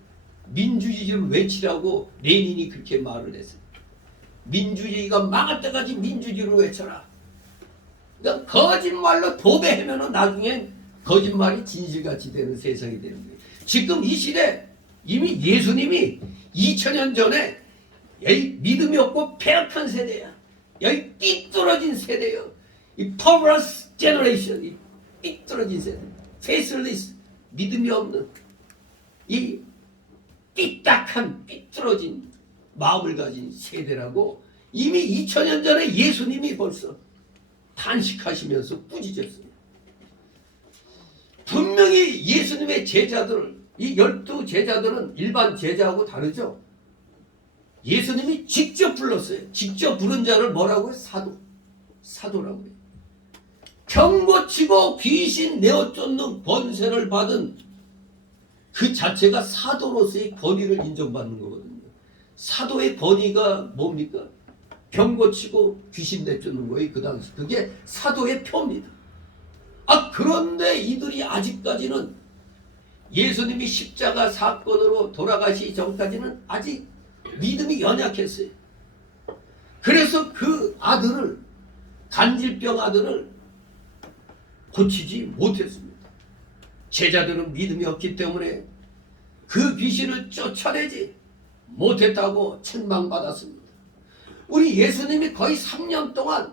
민주주의를 외치라고 레닌이 그렇게 말을 했어요. 민주주의가 망할 때까지 민주주의를 외쳐라. 그러니까 거짓말로 도배하면 나중엔 거짓말이 진실같이 되는 세상이 되는 거예요. 지금 이 시대 이미 예수님이 2000년 전에 여기 믿음이 없고 폐역한 세대야. 여기 삐뚤어진 세대요. 이 perverse generation, 이 삐뚤어진 세대, faithless, 믿음이 없는 이 삐딱한 삐뚤어진 마음을 가진 세대라고 이미 2000년 전에 예수님이 벌써 탄식하시면서 꾸짖었어요. 분명히 예수님의 제자들, 이 12제자들은 일반 제자하고 다르죠. 예수님이 직접 불렀어요. 직접 부른 자를 뭐라고 해요? 사도라고 해요. 병고치고 귀신 내어 쫓는 권세를 받은 그 자체가 사도로서의 권위를 인정받는 거거든요. 사도의 권위가 뭡니까? 병고치고 귀신 내쫓는 거예요. 그 당시 그게 사도의 표입니다. 그런데 이들이 아직까지는 예수님이 십자가 사건으로 돌아가시기 전까지는 아직 믿음이 연약했어요. 그래서 그 아들을, 간질병 아들을 고치지 못했습니다. 제자들은 믿음이 없기 때문에 그 귀신을 쫓아내지 못했다고 책망받았습니다. 우리 예수님이 거의 3년 동안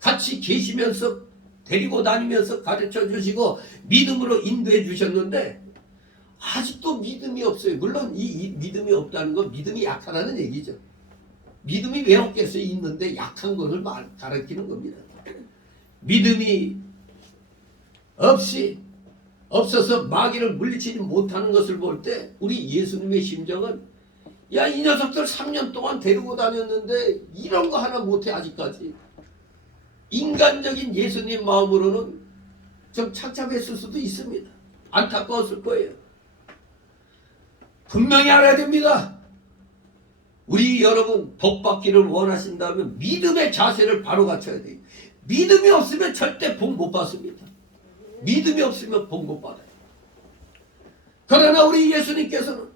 같이 계시면서 데리고 다니면서 가르쳐 주시고 믿음으로 인도해 주셨는데 아직도 믿음이 없어요. 물론 이 믿음이 없다는 건 믿음이 약하다는 얘기죠. 믿음이 왜 없겠어요? 있는데 약한 것을 가르치는 겁니다. 믿음이 없어서 마귀를 물리치지 못하는 것을 볼 때 우리 예수님의 심정은 야, 이 녀석들 3년 동안 데리고 다녔는데 이런 거 하나 못해 아직까지. 인간적인 예수님 마음으로는 좀 착잡했을 수도 있습니다. 안타까웠을 거예요. 분명히 알아야 됩니다. 우리 여러분 복받기를 원하신다면 믿음의 자세를 바로 갖춰야 돼요. 믿음이 없으면 절대 복 못 받습니다. 믿음이 없으면 복 못 받아요. 그러나 우리 예수님께서는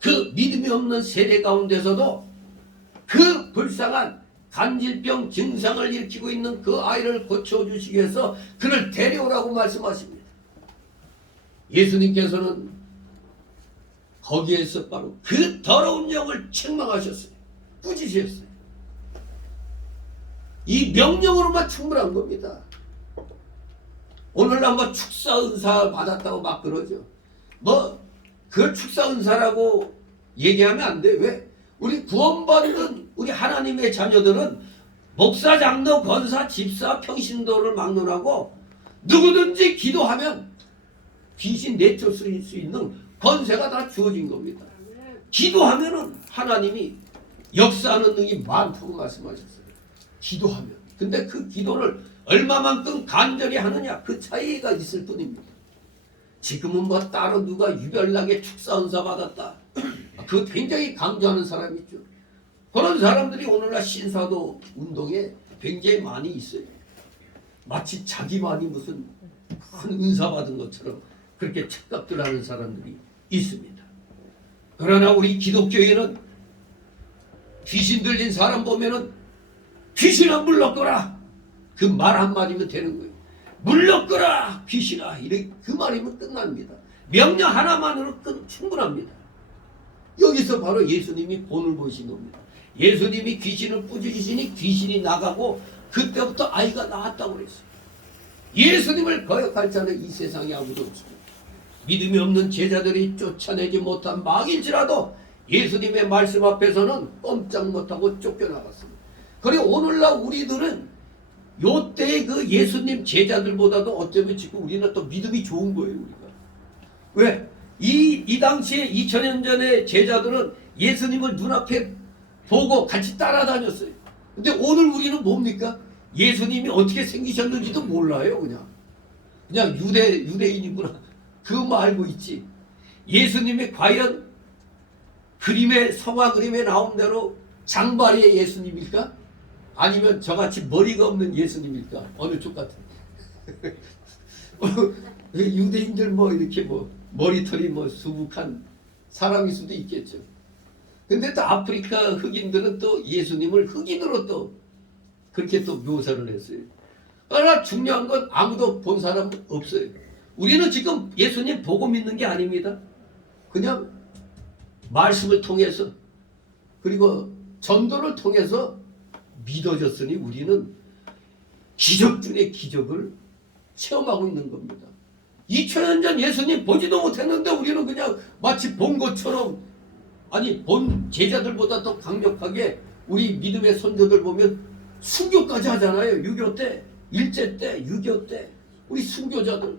그 믿음이 없는 세대 가운데서도 그 불쌍한 간질병 증상을 일으키고 있는 그 아이를 고쳐주시기 위해서 그를 데려오라고 말씀하십니다. 예수님께서는 거기에서 바로 그 더러운 영을 책망하셨어요. 꾸짖으셨어요. 이 명령으로만 충분한 겁니다. 오늘날 뭐 축사 은사 받았다고 막 그러죠. 그 축사 은사라고 얘기하면 안 돼. 왜? 우리 구원받는 우리 하나님의 자녀들은 목사, 장로, 권사, 집사, 평신도를 막론하고 누구든지 기도하면 귀신 내쫓을 수 있는 권세가 다 주어진 겁니다. 기도하면은 하나님이 역사하는 능이 많다고 말씀하셨어요. 기도하면. 근데 그 기도를 얼마만큼 간절히 하느냐 그 차이가 있을 뿐입니다. 지금은 뭐 따로 누가 유별나게 축사 은사 받았다. 그거 굉장히 강조하는 사람이 있죠. 그런 사람들이 오늘날 신사도 운동에 굉장히 많이 있어요. 마치 자기만이 무슨 큰 은사 받은 것처럼 그렇게 착각들 하는 사람들이 있습니다. 그러나 우리 기독교인은 귀신 들린 사람 보면은 귀신 안 물러거라 그 말 한마디면 되는 거예요. 물러거라 귀신아, 이렇게 그 말이면 끝납니다. 명령 하나만으로 충분합니다. 여기서 바로 예수님이 본을 보신 겁니다. 예수님이 귀신을 뿌리시니 귀신이 나가고 그때부터 아이가 나왔다고 그랬어요. 예수님을 거역할 자는 이 세상에 아무도 없습니다. 믿음이 없는 제자들이 쫓아내지 못한 막일지라도 예수님의 말씀 앞에서는 꼼짝 못하고 쫓겨나갔습니다. 그리고 오늘날 우리들은 요때의 그 예수님 제자들보다도 어쩌면 지금 우리는 또 믿음이 좋은 거예요. 우리가 왜? 이 당시에 2000년 전에 제자들은 예수님을 눈앞에 보고 같이 따라다녔어요. 근데 오늘 우리는 뭡니까? 예수님이 어떻게 생기셨는지도 몰라요. 그냥 유대인이구나 그것만 알고 있지. 예수님이 과연 성화 그림에 나온 대로 장발의 예수님일까? 아니면 저같이 머리가 없는 예수님일까? 어느 쪽 같은? 유대인들 이렇게 머리털이 수북한 사람일 수도 있겠죠. 근데 또 아프리카 흑인들은 또 예수님을 흑인으로 또 그렇게 또 묘사를 했어요. 그러나 중요한 건 아무도 본 사람은 없어요. 우리는 지금 예수님 보고 믿는 게 아닙니다. 그냥 말씀을 통해서 그리고 전도를 통해서 믿어졌으니 우리는 기적 중의 기적을 체험하고 있는 겁니다. 2000년 전 예수님 보지도 못했는데 우리는 그냥 마치 본 것처럼, 아니 본 제자들보다 더 강력하게 우리 믿음의 선조들 보면 순교까지 하잖아요. 6.25 때, 일제 때, 6.25 때 우리 순교자들,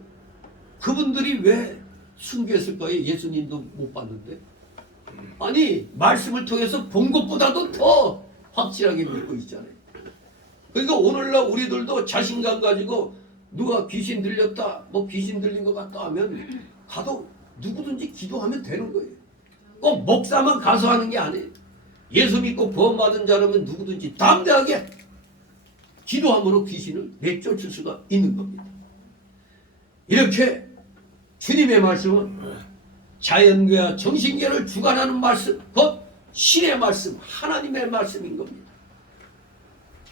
그분들이 왜 순교했을까요? 예수님도 못 봤는데. 아니 말씀을 통해서 본 것보다도 더 확실하게 믿고 있잖아요. 그러니까 오늘날 우리들도 자신감 가지고 누가 귀신 들렸다, 귀신 들린 것 같다 하면 가도 누구든지 기도하면 되는 거예요. 꼭 목사만 가서 하는 게 아니에요. 예수 믿고 구원받은 자라면 누구든지 담대하게 기도함으로 귀신을 내쫓을 수가 있는 겁니다. 이렇게 주님의 말씀은 자연계와 정신계를 주관하는 말씀, 곧 신의 말씀, 하나님의 말씀인 겁니다.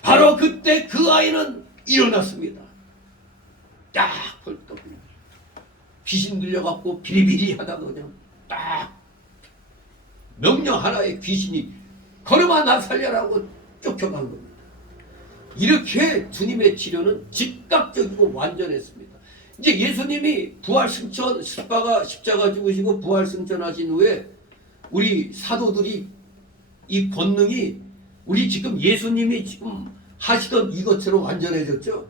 바로 그때 그 아이는 일어났습니다. 딱 벌떡 귀신 들려갖고 비리비리 하다가 그냥 딱 명령 하나에 귀신이 걸음아 나 살려라고 쫓겨간 겁니다. 이렇게 주님의 치료는 즉각적이고 완전했습니다. 이제 예수님이 부활승천, 십자가 죽으시고 부활승천하신 후에 우리 사도들이 이 권능이 우리 지금 예수님이 지금 하시던 이것처럼 완전해졌죠.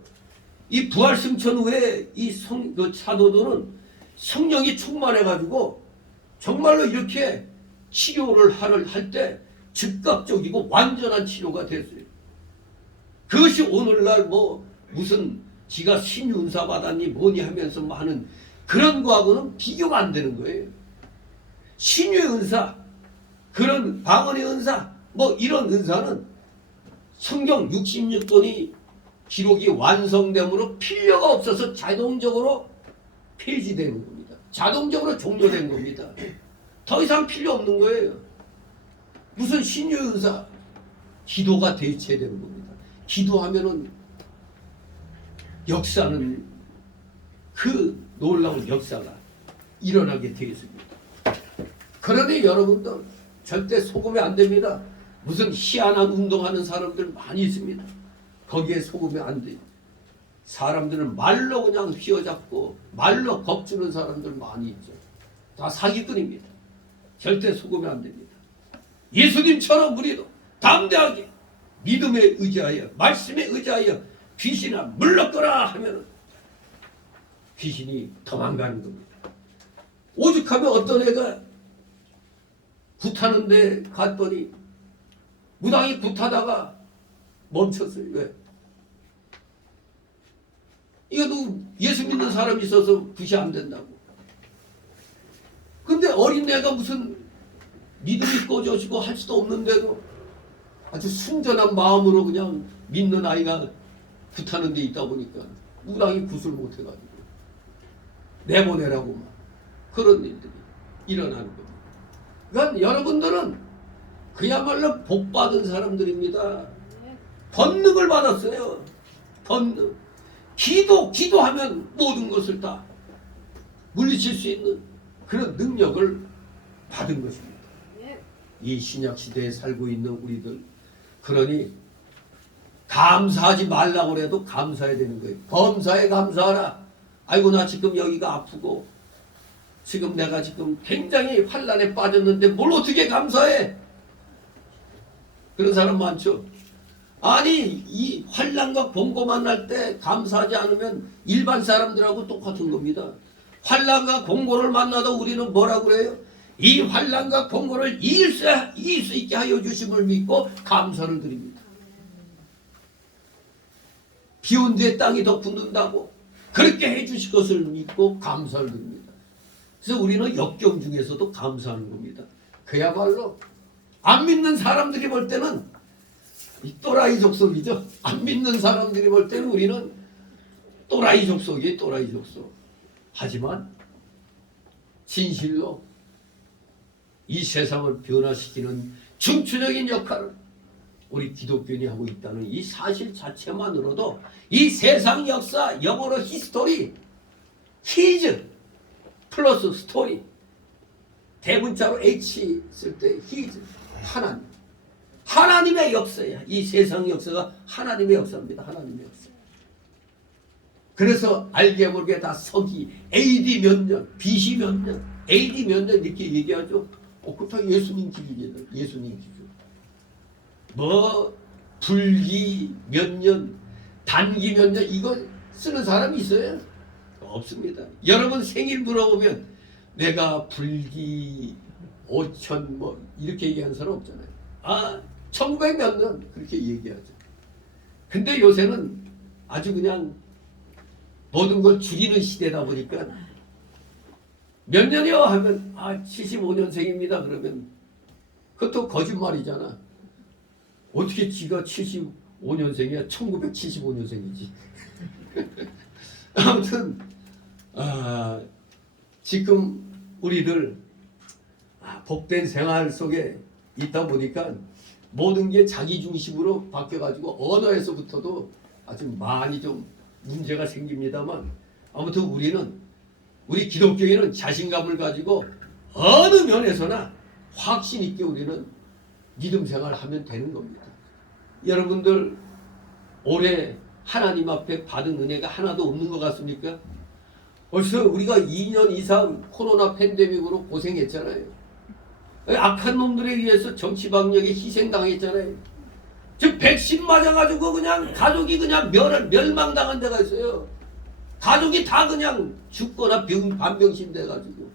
이 부활승천 후에 그 사도들은 성령이 충만해가지고 정말로 이렇게 치료를 할 때 즉각적이고 완전한 치료가 됐어요. 그것이 오늘날 무슨 지가 신윤사 받았니 뭐니 하면서 하는 그런 거하고는 비교가 안 되는 거예요. 신유의 은사, 그런 방언의 은사, 이런 은사는 성경 66권이 기록이 완성됨으로 필요가 없어서 자동적으로 폐지되는 겁니다. 자동적으로 종료된 겁니다. 더 이상 필요 없는 거예요. 무슨 신유의 은사, 기도가 대체되는 겁니다. 기도하면은 역사는, 그 놀라운 역사가 일어나게 되어 있습니다. 그러니 여러분들 절대 속으면 안 됩니다. 무슨 희한한 운동하는 사람들 많이 있습니다. 거기에 속으면 안 돼요. 사람들은 말로 그냥 휘어잡고 말로 겁주는 사람들 많이 있죠. 다 사기꾼입니다. 절대 속으면 안 됩니다. 예수님처럼 우리도 담대하게 믿음에 의지하여, 말씀에 의지하여 귀신아 물러거라 하면 귀신이 도망가는 겁니다. 오죽하면 어떤 애가 굿하는데 갔더니 무당이 굿하다가 멈췄어요. 왜? 이것도 예수 믿는 사람이 있어서 굿이 안 된다고. 근데 어린애가 무슨 믿음이 꺼져지고 할 수도 없는데도 아주 순전한 마음으로 그냥 믿는 아이가 굿하는 데 있다 보니까 무당이 굿을 못해가지고 내보내라고 막 그런 일들이 일어나는 겁니다. 그러니까 여러분들은 그야말로 복받은 사람들입니다. 권능을 받았어요. 권능. 기도하면 모든 것을 다 물리칠 수 있는 그런 능력을 받은 것입니다. 이 신약 시대에 살고 있는 우리들, 그러니 감사하지 말라고 해도 감사해야 되는 거예요. 범사에 감사하라. 아이고 나 지금 여기가 아프고 지금 내가 지금 굉장히 환난에 빠졌는데 뭘 어떻게 감사해? 그런 사람 많죠. 아니 이 환난과 공고 만날 때 감사하지 않으면 일반 사람들하고 똑같은 겁니다. 환난과 공고를 만나도 우리는 뭐라고 그래요? 이 환난과 공고를 이길 수 있게 하여 주심을 믿고 감사를 드립니다. 비온 뒤에 땅이 더 굳는다고 그렇게 해주실 것을 믿고 감사를 드립니다. 그래서 우리는 역경 중에서도 감사하는 겁니다. 그야말로 안 믿는 사람들이 볼 때는 이 또라이 족속이죠. 안 믿는 사람들이 볼 때는 우리는 또라이 족속이에요. 또라이 족속. 하지만 진실로 이 세상을 변화시키는 중추적인 역할을 우리 기독교인이 하고 있다는 이 사실 자체만으로도 이 세상 역사, 영어로 히스토리, 히즈 플러스 스토리, 대문자로 H 쓸 때 히즈, 하나님의 역사야. 이 세상 역사가 하나님의 역사입니다. 하나님의 역사. 그래서 알게 모르게 다 서기, AD 몇 년, BC 몇 년, AD 몇 년 이렇게 얘기하죠. 그거 다 예수님 기준이다. 예수님 기준. 뭐 불기 몇 년, 단기 몇 년 이거 쓰는 사람이 있어요? 없습니다. 여러분 생일 물어보면 내가 불기 5천 뭐 이렇게 얘기하는 사람 없잖아요. 1900 몇 년 그렇게 얘기하죠. 근데 요새는 아주 그냥 모든 걸 줄이는 시대다 보니까 몇 년이요 하면 75년생입니다 그러면 그것도 거짓말이잖아. 어떻게 지가 75년생이야? 1975년생이지. 아무튼 지금 우리들 복된 생활 속에 있다 보니까 모든 게 자기 중심으로 바뀌어가지고 언어에서부터도 아주 많이 좀 문제가 생깁니다만 아무튼 우리 기독교인은 자신감을 가지고 어느 면에서나 확신 있게 우리는 믿음 생활을 하면 되는 겁니다. 여러분들 올해 하나님 앞에 받은 은혜가 하나도 없는 것 같습니까? 벌써 우리가 2년 이상 코로나 팬데믹으로 고생했잖아요. 악한 놈들에 의해서 정치방역에 희생당했잖아요. 지금 백신 맞아가지고 그냥 가족이 그냥 멸망당한 데가 있어요. 가족이 다 그냥 죽거나 반병신 돼가지고.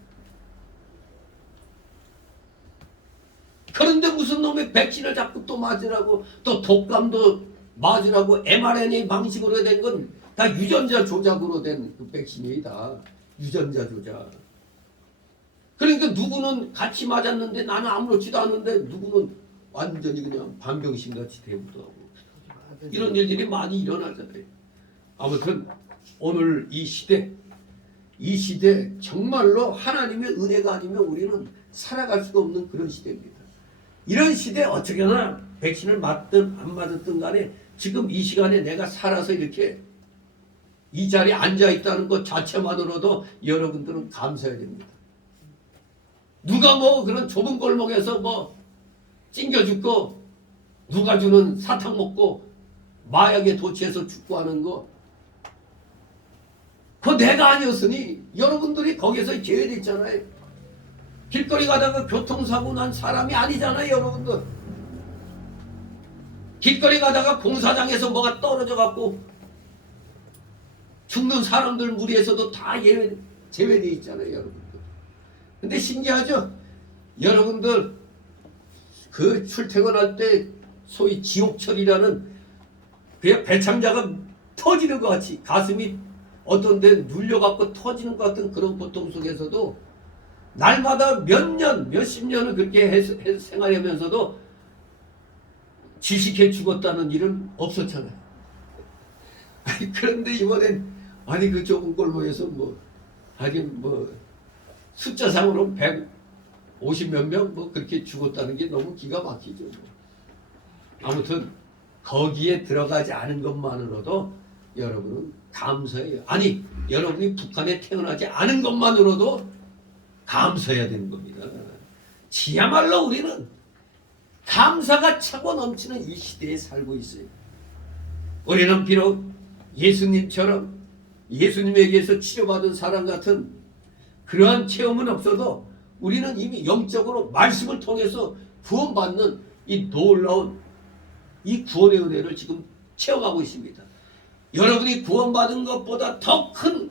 그런데 무슨 놈이 백신을 자꾸 또 맞으라고 또 독감도 맞으라고 mRNA 방식으로 된 건 다 유전자 조작으로 된 그 백신이다. 유전자 조작. 그러니까 누구는 같이 맞았는데 나는 아무렇지도 않은데 누구는 완전히 그냥 반병신같이 되기도 하고 이런 일들이 많이 일어나잖아요. 아무튼 오늘 이 시대 정말로 하나님의 은혜가 아니면 우리는 살아갈 수가 없는 그런 시대입니다. 이런 시대에 어쩌거나 백신을 맞든 안 맞았든 간에 지금 이 시간에 내가 살아서 이렇게 이 자리에 앉아 있다는 것 자체만으로도 여러분들은 감사해야 됩니다. 누가 뭐 그런 좁은 골목에서 뭐 찡겨 죽고 누가 주는 사탕 먹고 마약에 도취해서 죽고 하는 거 그거 내가 아니었으니 여러분들이 거기서 제외됐잖아요. 길거리 가다가 교통사고 난 사람이 아니잖아요. 여러분들 길거리 가다가 공사장에서 뭐가 떨어져 갖고 죽는 사람들 무리에서도 다 제외되어 있잖아요. 여러분들. 근데 신기하죠? 여러분들 그 출퇴근할 때 소위 지옥철이라는 그냥 배창자가 터지는 것 같이 가슴이 어떤 데 눌려갖고 터지는 것 같은 그런 고통 속에서도 날마다 몇 년, 몇십 년을 그렇게 생활하면서도 질식해 죽었다는 일은 없었잖아요. 그런데 이번엔 그 좁은 골목에서 하긴 숫자상으로 150 몇 명 그렇게 죽었다는 게 너무 기가 막히죠. 아무튼 거기에 들어가지 않은 것만으로도 여러분은 감사해요. 아니, 여러분이 북한에 태어나지 않은 것만으로도 감사해야 되는 겁니다. 지야말로 우리는 감사가 차고 넘치는 이 시대에 살고 있어요. 우리는 비록 예수님처럼 예수님에게서 치료받은 사람 같은 그러한 체험은 없어도 우리는 이미 영적으로 말씀을 통해서 구원받는 이 놀라운 이 구원의 은혜를 지금 체험하고 있습니다. 여러분이 구원받은 것보다 더 큰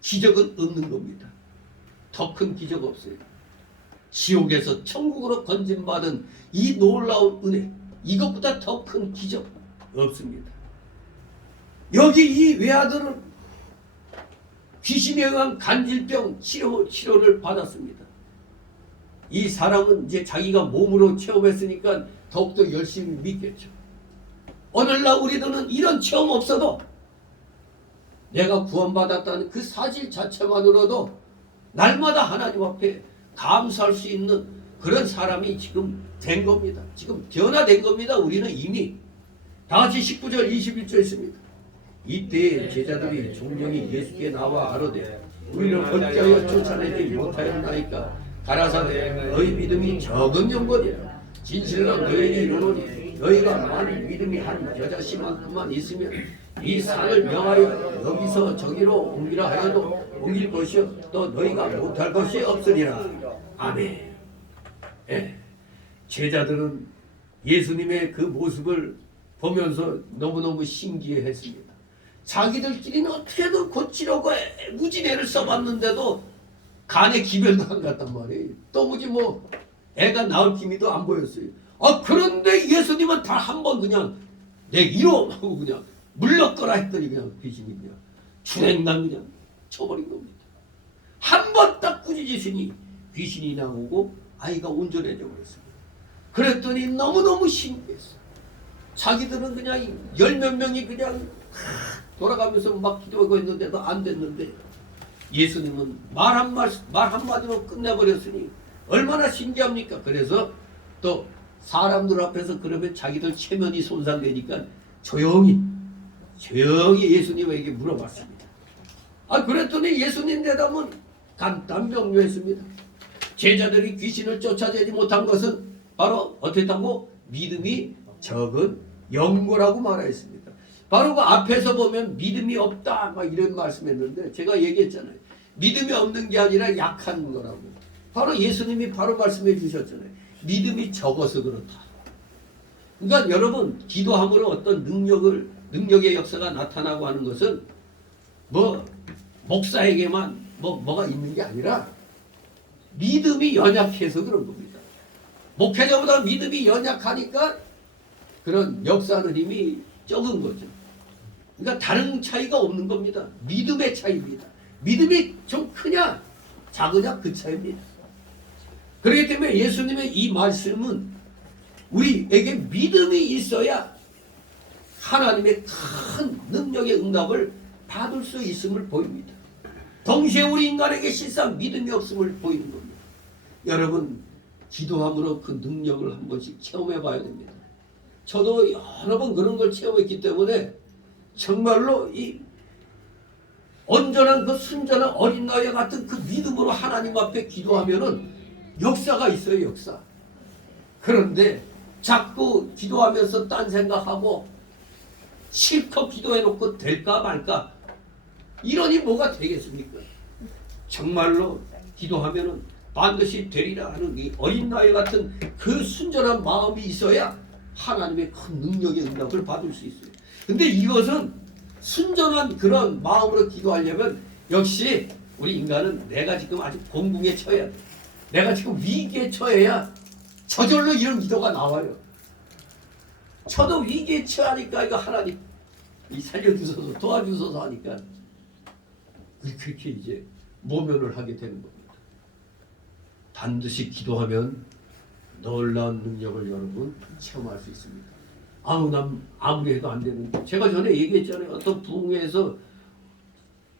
기적은 없는 겁니다. 더 큰 기적 없어요. 지옥에서 천국으로 건진받은 이 놀라운 은혜, 이것보다 더 큰 기적 없습니다. 여기 이 외아들은 귀신에 의한 간질병 치료를 받았습니다. 이 사람은 이제 자기가 몸으로 체험했으니까 더욱더 열심히 믿겠죠. 오늘날 우리들은 이런 체험 없어도 내가 구원받았다는 그 사실 자체만으로도 날마다 하나님 앞에 감사할 수 있는 그런 사람이 지금 된 겁니다. 지금 변화된 겁니다. 우리는 이미. 다 같이 19절 21절 있습니다. 이때 제자들이 종종이 예수께 나와 아뢰되 우리를 어찌하여 쫓아내지 못하였나이까 가라사대 너희 믿음이 적은 영혼이라 진실로 너희에게 이르노니 너희가 만일 믿음이 한 겨자씨만큼만 있으면 이 산을 명하여 여기서 저기로 옮기라 하여도 옮길 것이요 또 너희가 못할 것이 없으리라. 아멘. 제자들은 예수님의 그 모습을 보면서 너무너무 신기해했습니다. 자기들끼리는 어떻게든 고치려고 무지개를 써봤는데도 간에 기별도 안 갔단 말이에요. 또무지 뭐 애가 나올 기미도 안 보였어요. 그런데 예수님은 다 한 번 그냥 내 이놈 하고 그냥 물러거라 했더니 그냥 귀신이 그냥 주행난 그냥 쳐버린 겁니다. 한 번 딱 꾸짖으시니 귀신이 나오고 아이가 온전해져 버렸어요. 그랬더니 너무너무 신기했어요. 자기들은 그냥 10몇 명이 그냥 돌아가면서 막 기도하고 있는데도 안 됐는데 예수님은 말 한마디로 끝내버렸으니 얼마나 신기합니까? 그래서 또 사람들 앞에서 그러면 자기들 체면이 손상되니까 조용히 예수님에게 물어봤습니다. 그랬더니 예수님 대답은 간단 명료했습니다. 제자들이 귀신을 쫓아내지 못한 것은 바로 어떻게 했다고? 믿음이 적은 영고라고 말했습니다. 바로 그 앞에서 보면 믿음이 없다 막 이런 말씀했는데 제가 얘기했잖아요. 믿음이 없는 게 아니라 약한 거라고. 바로 예수님이 바로 말씀해 주셨잖아요. 믿음이 적어서 그렇다. 그러니까 여러분 기도함으로 어떤 능력의 역사가 나타나고 하는 것은 뭐 목사에게만 뭐가 있는 게 아니라 믿음이 연약해서 그런 겁니다. 목회자보다 믿음이 연약하니까 그런 역사하는 힘이 적은 거죠. 그러니까 다른 차이가 없는 겁니다. 믿음의 차이입니다. 믿음이 좀 크냐 작으냐 그 차이입니다. 그렇기 때문에 예수님의 이 말씀은 우리에게 믿음이 있어야 하나님의 큰 능력의 응답을 받을 수 있음을 보입니다. 동시에 우리 인간에게 실상 믿음이 없음을 보이는 겁니다. 여러분 기도함으로 그 능력을 한 번씩 체험해 봐야 됩니다. 저도 여러 번 그런 걸 체험했기 때문에 정말로 이 온전한 그 순전한 어린 나이와 같은 그 믿음으로 하나님 앞에 기도하면은 역사가 있어요. 역사. 그런데 자꾸 기도하면서 딴 생각하고 실컷 기도해놓고 될까 말까 이러니 뭐가 되겠습니까? 정말로 기도하면은 반드시 되리라 하는 이 어린 나이 같은 그 순전한 마음이 있어야 하나님의 큰 능력의 응답을 받을 수 있어요. 근데 이것은 순전한 그런 마음으로 기도하려면 역시 우리 인간은 내가 지금 아주 공궁에 처해야 돼. 내가 지금 위기에 처해야 저절로 이런 기도가 나와요. 저도 위기에 처하니까 이거 하나님 살려주셔서 도와주셔서 하니까 그렇게 이제 모면을 하게 되는 겁니다. 반드시 기도하면 놀라운 능력을 여러분 체험할 수 있습니다. 난 아무리 해도 안 되는데 제가 전에 얘기했잖아요. 어떤 부흥회에서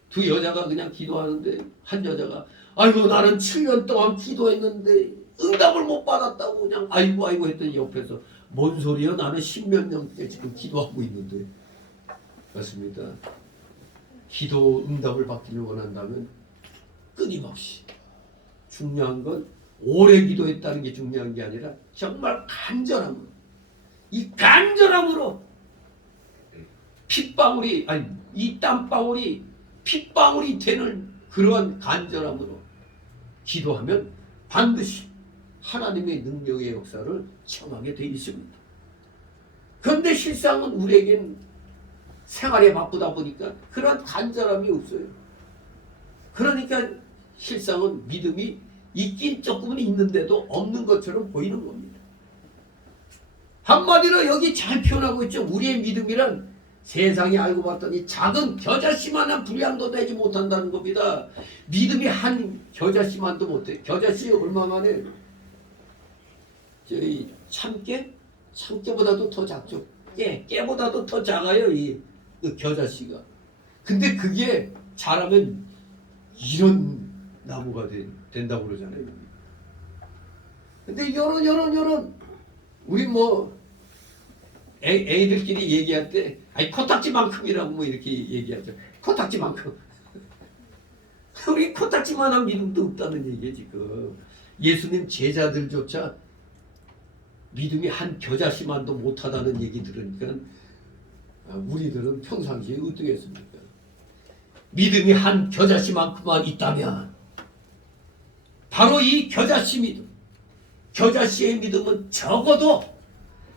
두 여자가 그냥 기도하는데 한 여자가 아이고 나는 7년 동안 기도했는데 응답을 못 받았다고 그냥 아이고 했더니 옆에서 뭔 소리야 나는 10몇 년째 지금 기도하고 있는데 그렇습니다. 기도 응답을 받기를 원한다면 끊임없이, 중요한 건 오래 기도했다는 게 중요한 게 아니라 정말 간절함으로, 이 간절함으로 핏방울이, 아니 이 땀방울이 핏방울이 되는 그러한 간절함으로 기도하면 반드시 하나님의 능력의 역사를 청하게 되어 있습니다. 그런데 실상은 우리에겐 생활에 바쁘다 보니까 그런 간절함이 없어요. 그러니까 실상은 믿음이 있긴 조금은 있는데도 없는 것처럼 보이는 겁니다. 한마디로 여기 잘 표현하고 있죠. 우리의 믿음이란 세상이 알고 봤더니 작은 겨자씨만한 분량도 내지 못한다는 겁니다. 믿음이 한 겨자씨만도 못해. 겨자씨 얼마 만에 저희 참깨보다도 더 작죠. 깨보다도 더 작아요. 그 겨자씨가. 근데 그게 자라면 이런 나무가 된다고 그러잖아요. 근데 요런 우리 뭐 애들끼리 얘기할 때 아니 코딱지만큼이라고 뭐 이렇게 얘기하죠. 코딱지만큼. 우리 코딱지만한 믿음도 없다는 얘기예요 지금. 예수님 제자들조차 믿음이 한 겨자씨만도 못하다는 얘기 들으니까 우리들은 평상시에 어떻겠습니까? 믿음이 한 겨자씨만큼만 있다면 바로 이 겨자씨 믿음, 겨자씨의 믿음은 적어도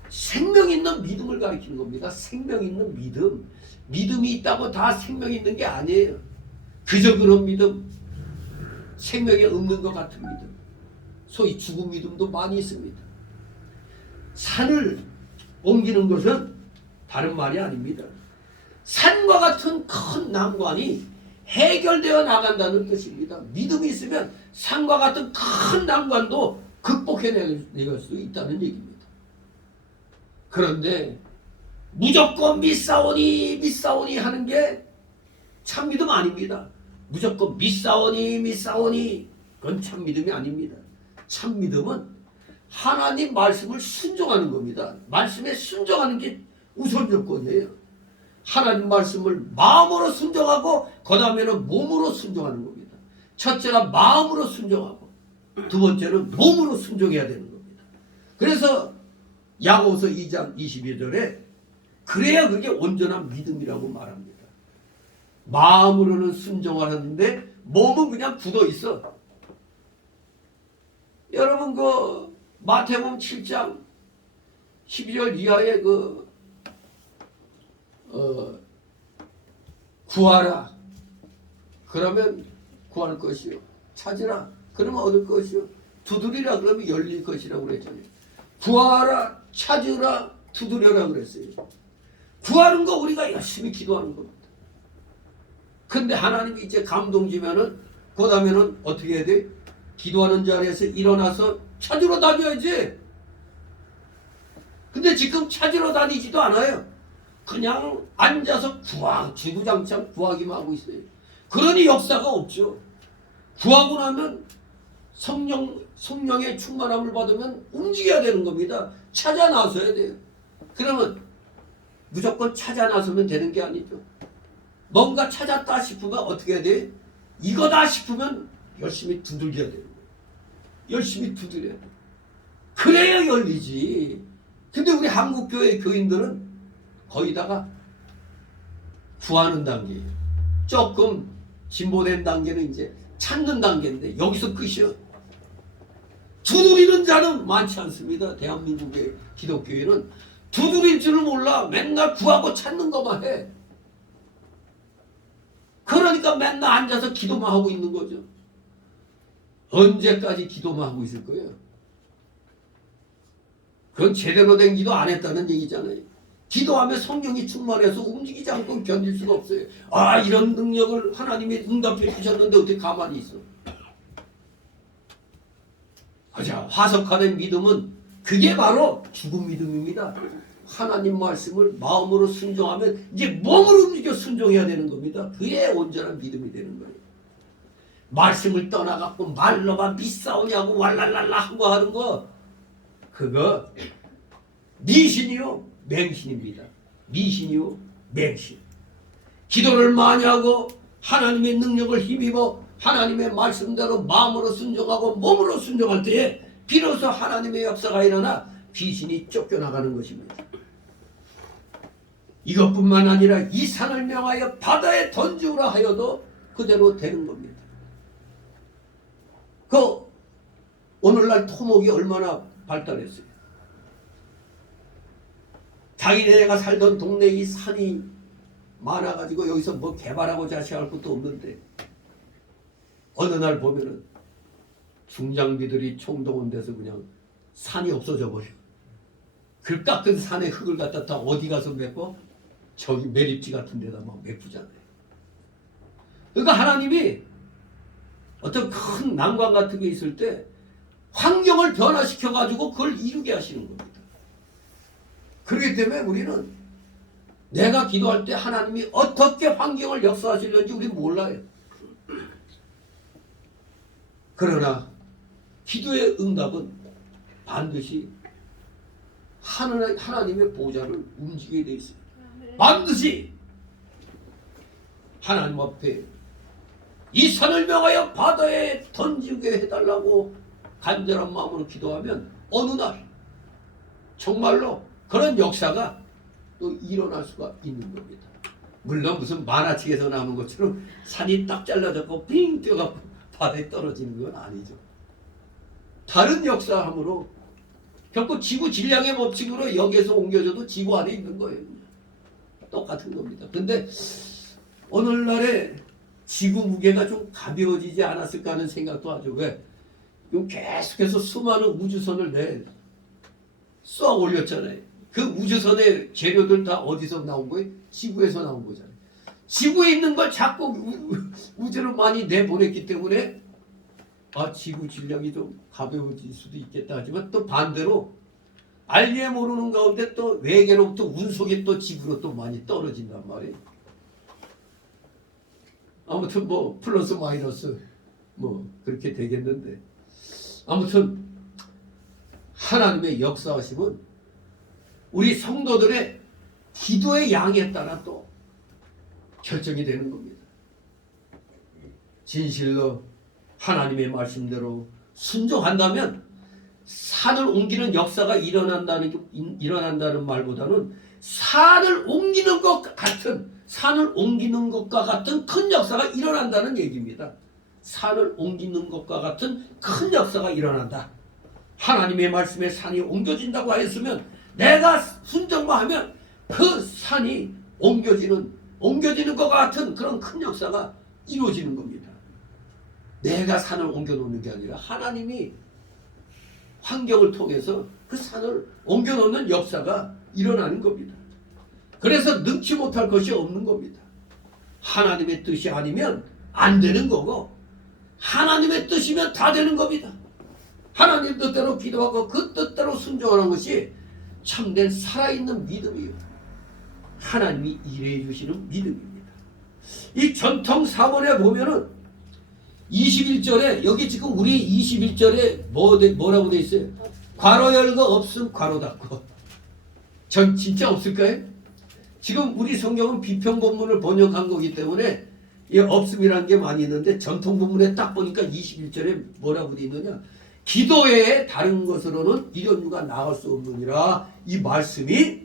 생명 있는 믿음을 가리키는 겁니다. 생명 있는 믿음. 믿음이 있다고 다 생명 있는 게 아니에요. 그저 그런 믿음, 생명이 없는 것 같은 믿음, 소위 죽은 믿음도 많이 있습니다. 산을 옮기는 것은 다른 말이 아닙니다. 산과 같은 큰 난관이 해결되어 나간다는 뜻입니다. 믿음이 있으면 산과 같은 큰 난관도 극복해낼 수 있다는 얘기입니다. 그런데 무조건 믿사오니 하는 게 참 믿음 아닙니다. 무조건 믿사오니 그건 참 믿음이 아닙니다. 참 믿음은 하나님 말씀을 순종하는 겁니다. 말씀에 순종하는 게 우선 조건이에요. 하나님 말씀을 마음으로 순종하고 그 다음에는 몸으로 순종하는 겁니다. 첫째가 마음으로 순종하고 두 번째는 몸으로 순종해야 되는 겁니다. 그래서 야고보서 2장 22절에 그래야 그게 온전한 믿음이라고 말합니다. 마음으로는 순종하는데 몸은 그냥 굳어 있어. 여러분 그 마태복음 7장 12절 이하에 구하라 그러면 구할 것이요, 찾으라 그러면 얻을 것이요, 두드리라 그러면 열릴 것이라고 그랬잖아요. 구하라, 찾으라, 두드려라 그랬어요. 구하는 거 우리가 열심히 기도하는 겁니다. 근데 하나님이 이제 감동 주면은 그 다음에는 어떻게 해야 돼? 기도하는 자리에서 일어나서 찾으러 다녀야지. 근데 지금 찾으러 다니지도 않아요. 그냥 앉아서 주구장창 구하기만 하고 있어요. 그러니 역사가 없죠. 구하고 나면 성령의 충만함을 받으면 움직여야 되는 겁니다. 찾아 나서야 돼요. 그러면 무조건 찾아 나서면 되는 게 아니죠. 뭔가 찾았다 싶으면 어떻게 해야 돼? 이거다 싶으면 열심히 두들겨야 되는 거예요. 열심히 두드려야 돼요. 그래야 열리지. 근데 우리 한국교회 교인들은 거기다가 구하는 단계예요. 조금 진보된 단계는 이제 찾는 단계인데 여기서 끝이요. 두드리는 자는 많지 않습니다. 대한민국의 기독교회는 두드릴 줄을 몰라. 맨날 구하고 찾는 것만 해. 그러니까 맨날 앉아서 기도만 하고 있는 거죠. 언제까지 기도만 하고 있을 거예요? 그건 제대로 된 기도 안 했다는 얘기잖아요. 기도하면 성령이 충만해서 움직이지 않고 견딜 수가 없어요. 아, 이런 능력을 하나님이 응답해 주셨는데 어떻게 가만히 있어? 자, 화석화된 믿음은 그게 바로 죽은 믿음입니다. 하나님 말씀을 마음으로 순종하면 이제 몸으로 움직여 순종해야 되는 겁니다. 그게 온전한 믿음이 되는 거예요. 말씀을 떠나갖고 말로만 믿사오냐고 왈랄랄라 하고 하는 거 그거 미신이요 맹신입니다. 미신이요 맹신. 기도를 많이 하고 하나님의 능력을 힘입어 하나님의 말씀대로 마음으로 순종하고 몸으로 순종할 때에 비로소 하나님의 역사가 일어나 귀신이 쫓겨나가는 것입니다. 이것뿐만 아니라 이 산을 명하여 바다에 던지우라 하여도 그대로 되는 겁니다. 오늘날 토목이 얼마나 발달했어요. 자기네가 살던 동네에 이 산이 많아가지고 여기서 뭐 개발하고 자시할 것도 없는데 어느 날 보면은 중장비들이 총동원돼서 그냥 산이 없어져 버려. 그 깎은 산의 흙을 갖다 다 어디 가서 메꿔? 저기 매립지 같은 데다 막 메꾸잖아요. 그러니까 하나님이 어떤 큰 난관 같은 게 있을 때 환경을 변화시켜가지고 그걸 이루게 하시는 겁니다. 그렇기 때문에 우리는 내가 기도할 때 하나님이 어떻게 환경을 역사하시는지 우리는 몰라요. 그러나 기도의 응답은 반드시 하나님의 보좌를 움직이게 돼 있어요. 반드시 하나님 앞에 이 산을 명하여 바다에 던지게 해달라고 간절한 마음으로 기도하면 어느 날 정말로 그런 역사가 또 일어날 수가 있는 겁니다. 물론 무슨 만화책에서 나오는 것처럼 산이 딱 잘라졌고 빙 뛰어가고 바다에 떨어지는 건 아니죠. 다른 역사함으로 결코 지구 질량의 법칙으로 여기에서 옮겨져도 지구 안에 있는 거예요. 똑같은 겁니다. 근데 오늘날에 지구 무게가 좀 가벼워지지 않았을까 하는 생각도 하죠. 왜? 계속해서 수많은 우주선을 쏘아 올렸잖아요. 그 우주선의 재료들 다 어디서 나온 거예요? 지구에서 나온 거잖아요. 지구에 있는 걸 자꾸 우주로 많이 내보냈기 때문에 지구 질량이 좀 가벼워질 수도 있겠다 하지만 또 반대로 알게 모르는 가운데 또 외계로부터 운석이 또 지구로 또 많이 떨어진단 말이에요. 아무튼 뭐 플러스 마이너스 뭐 그렇게 되겠는데 아무튼 하나님의 역사하심은 우리 성도들의 기도의 양에 따라 또 결정이 되는 겁니다. 진실로 하나님의 말씀대로 순종한다면 산을 옮기는 역사가 일어난다는 말보다는 산을 옮기는 것과 같은 큰 역사가 일어난다는 얘기입니다. 산을 옮기는 것과 같은 큰 역사가 일어난다. 하나님의 말씀에 산이 옮겨진다고 하였으면 내가 순종만 하면 그 산이 옮겨지는 것 같은 그런 큰 역사가 이루어지는 겁니다. 내가 산을 옮겨놓는 게 아니라 하나님이 환경을 통해서 그 산을 옮겨놓는 역사가 일어나는 겁니다. 그래서 능치 못할 것이 없는 겁니다. 하나님의 뜻이 아니면 안 되는 거고 하나님의 뜻이면 다 되는 겁니다. 하나님 뜻대로 기도하고 그 뜻대로 순종하는 것이 참된 살아있는 믿음이요. 하나님이 일해 주시는 믿음입니다. 이 전통 사본에 보면은 21절에 여기 지금 우리 21절에 뭐라고 돼 있어요? 괄호 열고 없음 괄호 닫고. 전 진짜 없을까요? 지금 우리 성경은 비평 본문을 번역한 거기 때문에 이 없음이라는 게 많이 있는데 전통 본문에 딱 보니까 21절에 뭐라고 돼 있느냐? 기도 외에 다른 것으로는 이런 유가 나갈 수 없느니라. 이 말씀이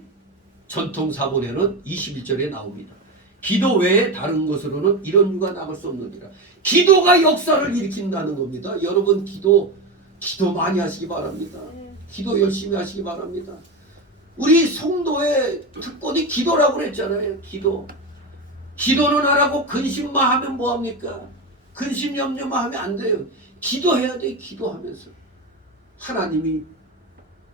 전통 사본에는 21절에 나옵니다. 기도 외에 다른 것으로는 이런 유가 나갈 수 없느니라. 기도가 역사를 일으킨다는 겁니다. 여러분 기도 많이 하시기 바랍니다. 기도 열심히 하시기 바랍니다. 우리 성도의 특권이 기도라고 그랬잖아요. 기도는 하라고 근심만 하면 뭐합니까? 근심 염려만 하면 안 돼요. 기도해야 돼. 기도하면서 하나님이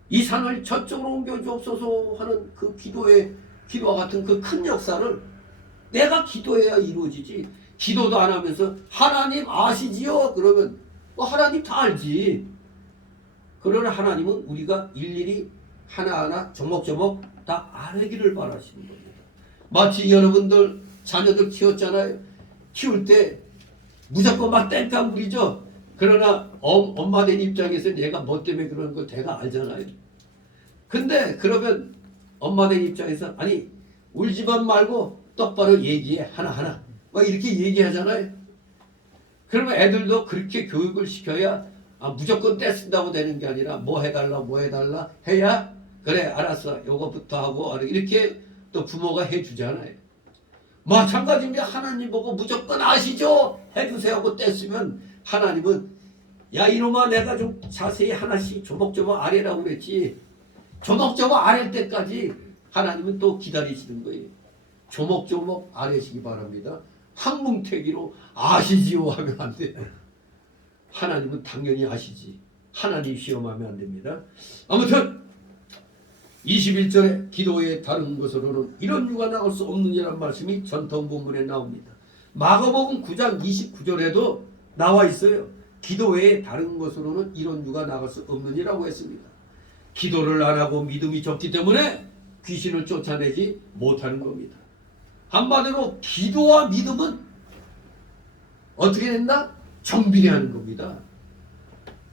이 산을 저쪽으로 옮겨 주옵소서 하는 그 기도와 같은 그 큰 역사를 내가 기도해야 이루어지지. 기도도 안 하면서 하나님 아시지요? 그러면 하나님 다 알지. 그러나 하나님은 우리가 일일이 하나하나 조목조목 다 알기를 바라시는 겁니다. 마치 여러분들 자녀들 키웠잖아요. 키울 때 무조건 막 땡깡 부리죠. 그러나 엄마 된 입장에서 얘가 뭐 때문에 그러는 걸 내가 알잖아요. 근데 그러면 엄마 된 입장에서 아니 울지만 말고 똑바로 얘기해 하나하나 막 이렇게 얘기하잖아요. 그러면 애들도 그렇게 교육을 시켜야 무조건 떼쓴다고 되는 게 아니라 뭐 해달라 해야 그래 알았어 요거부터 하고 이렇게 또 부모가 해주잖아요. 마찬가지입니다. 하나님 보고 무조건 아시죠? 해주세요 하고 떼쓰면 하나님은 야 이놈아 내가 좀 자세히 하나씩 조목조목 아래라고 그랬지. 조목조목 아랠 때까지 하나님은 또 기다리시는 거예요. 조목조목 아래시기 바랍니다. 항문태기로 아시지요 하면 안 돼요. 하나님은 당연히 아시지. 하나님 시험하면 안 됩니다. 아무튼 21절에 기도의 다른 것으로는 이런 유가 나올 수 없느니라는 말씀이 전통 본문에 나옵니다. 마가복음 9장 29절에도 나와 있어요. 기도 외에 다른 것으로는 이런 유가 나갈 수 없느니라고 했습니다. 기도를 안 하고 믿음이 적기 때문에 귀신을 쫓아내지 못하는 겁니다. 한마디로 기도와 믿음은 어떻게 된다? 정비례하는 겁니다.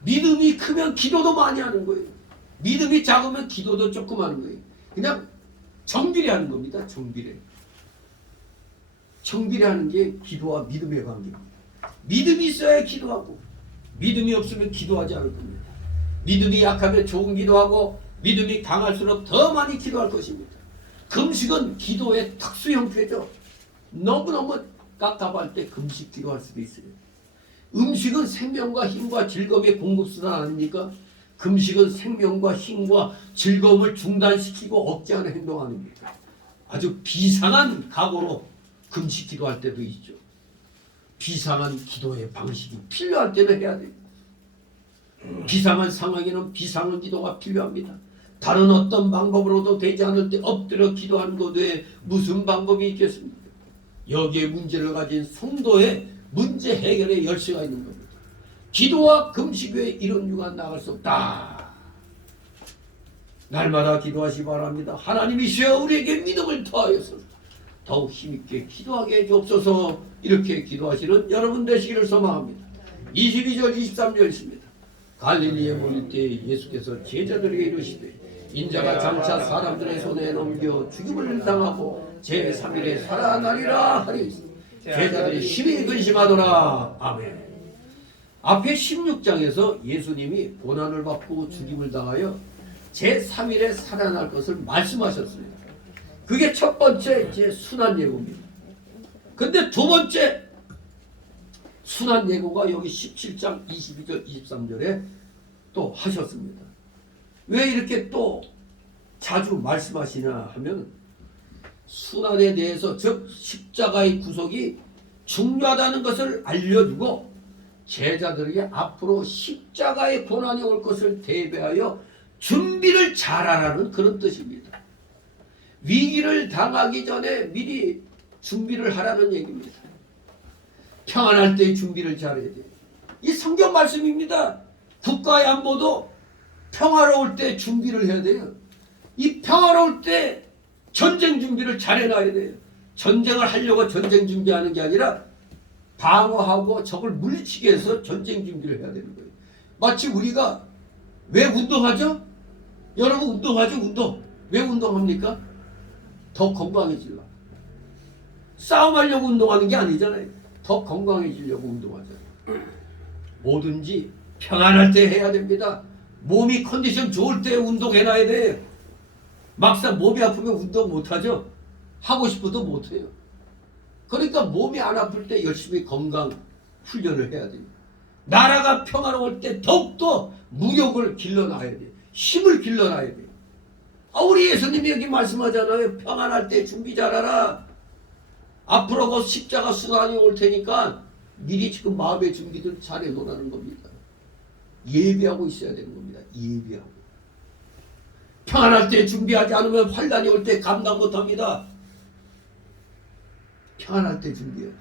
믿음이 크면 기도도 많이 하는 거예요. 믿음이 작으면 기도도 조금 하는 거예요. 그냥 정비례하는 겁니다. 정비례하는 게 기도와 믿음의 관계입니다. 믿음이 있어야 기도하고 믿음이 없으면 기도하지 않을 겁니다. 믿음이 약하면 조금 기도하고 믿음이 강할수록 더 많이 기도할 것입니다. 금식은 기도의 특수 형태죠. 너무너무 깝깝할 때 금식 기도할 수도 있어요. 음식은 생명과 힘과 즐거움의 공급수단 아닙니까? 금식은 생명과 힘과 즐거움을 중단시키고 억제하는 행동 아닙니까? 아주 비상한 각오로 금식 기도할 때도 있죠. 비상한 기도의 방식이 필요할 때는 해야 돼요. 비상한 상황에는 비상한 기도가 필요합니다. 다른 어떤 방법으로도 되지 않을 때 엎드려 기도하는 것 외에 무슨 방법이 있겠습니까? 여기에 문제를 가진 성도의 문제 해결의 열쇠가 있는 겁니다. 기도와 금식 외에 이런 유가 나갈 수 없다. 날마다 기도하시 바랍니다. 하나님이시여 우리에게 믿음을 더하여서 더욱 힘있게 기도하게 해주옵소서. 이렇게 기도하시는 여러분 되시기를 소망합니다. 22절 23절 있습니다. 갈릴리에 몰릴 때 예수께서 제자들에게 이르시되 인자가 장차 사람들의 손에 넘겨 죽임을 당하고 제3일에 살아나리라 하리. 제자들이 심히 근심하더라. 아멘. 앞에 16장에서 예수님이 고난을 받고 죽임을 당하여 제3일에 살아날 것을 말씀하셨어요. 그게 첫 번째 이제 순환 예고입니다. 근데 두 번째 순환 예고가 여기 17장 22절 23절에 또 하셨습니다. 왜 이렇게 또 자주 말씀하시냐 하면 순환에 대해서 즉 십자가의 구속이 중요하다는 것을 알려주고 제자들에게 앞으로 십자가의 고난이 올 것을 대비하여 준비를 잘하라는 그런 뜻입니다. 위기를 당하기 전에 미리 준비를 하라는 얘기입니다. 평안할 때 준비를 잘해야 돼요. 이 성경 말씀입니다. 국가의 안보도 평화로울 때 준비를 해야 돼요. 이 평화로울 때 전쟁 준비를 잘해놔야 돼요. 전쟁을 하려고 전쟁 준비하는 게 아니라 방어하고 적을 물리치기 위해서 전쟁 준비를 해야 되는 거예요. 마치 우리가 왜 운동하죠? 여러분 운동하죠? 운동. 왜 운동합니까? 더 건강해지려고. 싸움하려고 운동하는 게 아니잖아요. 더 건강해지려고 운동하잖아요. 뭐든지 평안할 때 해야 됩니다. 몸이 컨디션 좋을 때 운동해놔야 돼요. 막상 몸이 아프면 운동 못하죠? 하고 싶어도 못해요. 그러니까 몸이 안 아플 때 열심히 건강 훈련을 해야 돼요. 나라가 평화로울 때 더욱더 무력을 길러놔야 돼요. 힘을 길러놔야 돼요. 우리 예수님이 여기 말씀하잖아요. 평안할 때 준비 잘하라. 앞으로 그 십자가 순환이 올 테니까 미리 지금 마음의 준비들 잘해 놓으라는 겁니다. 예비하고 있어야 되는 겁니다. 예비하고. 평안할 때 준비하지 않으면 환란이 올 때 감당 못합니다. 평안할 때 준비해요.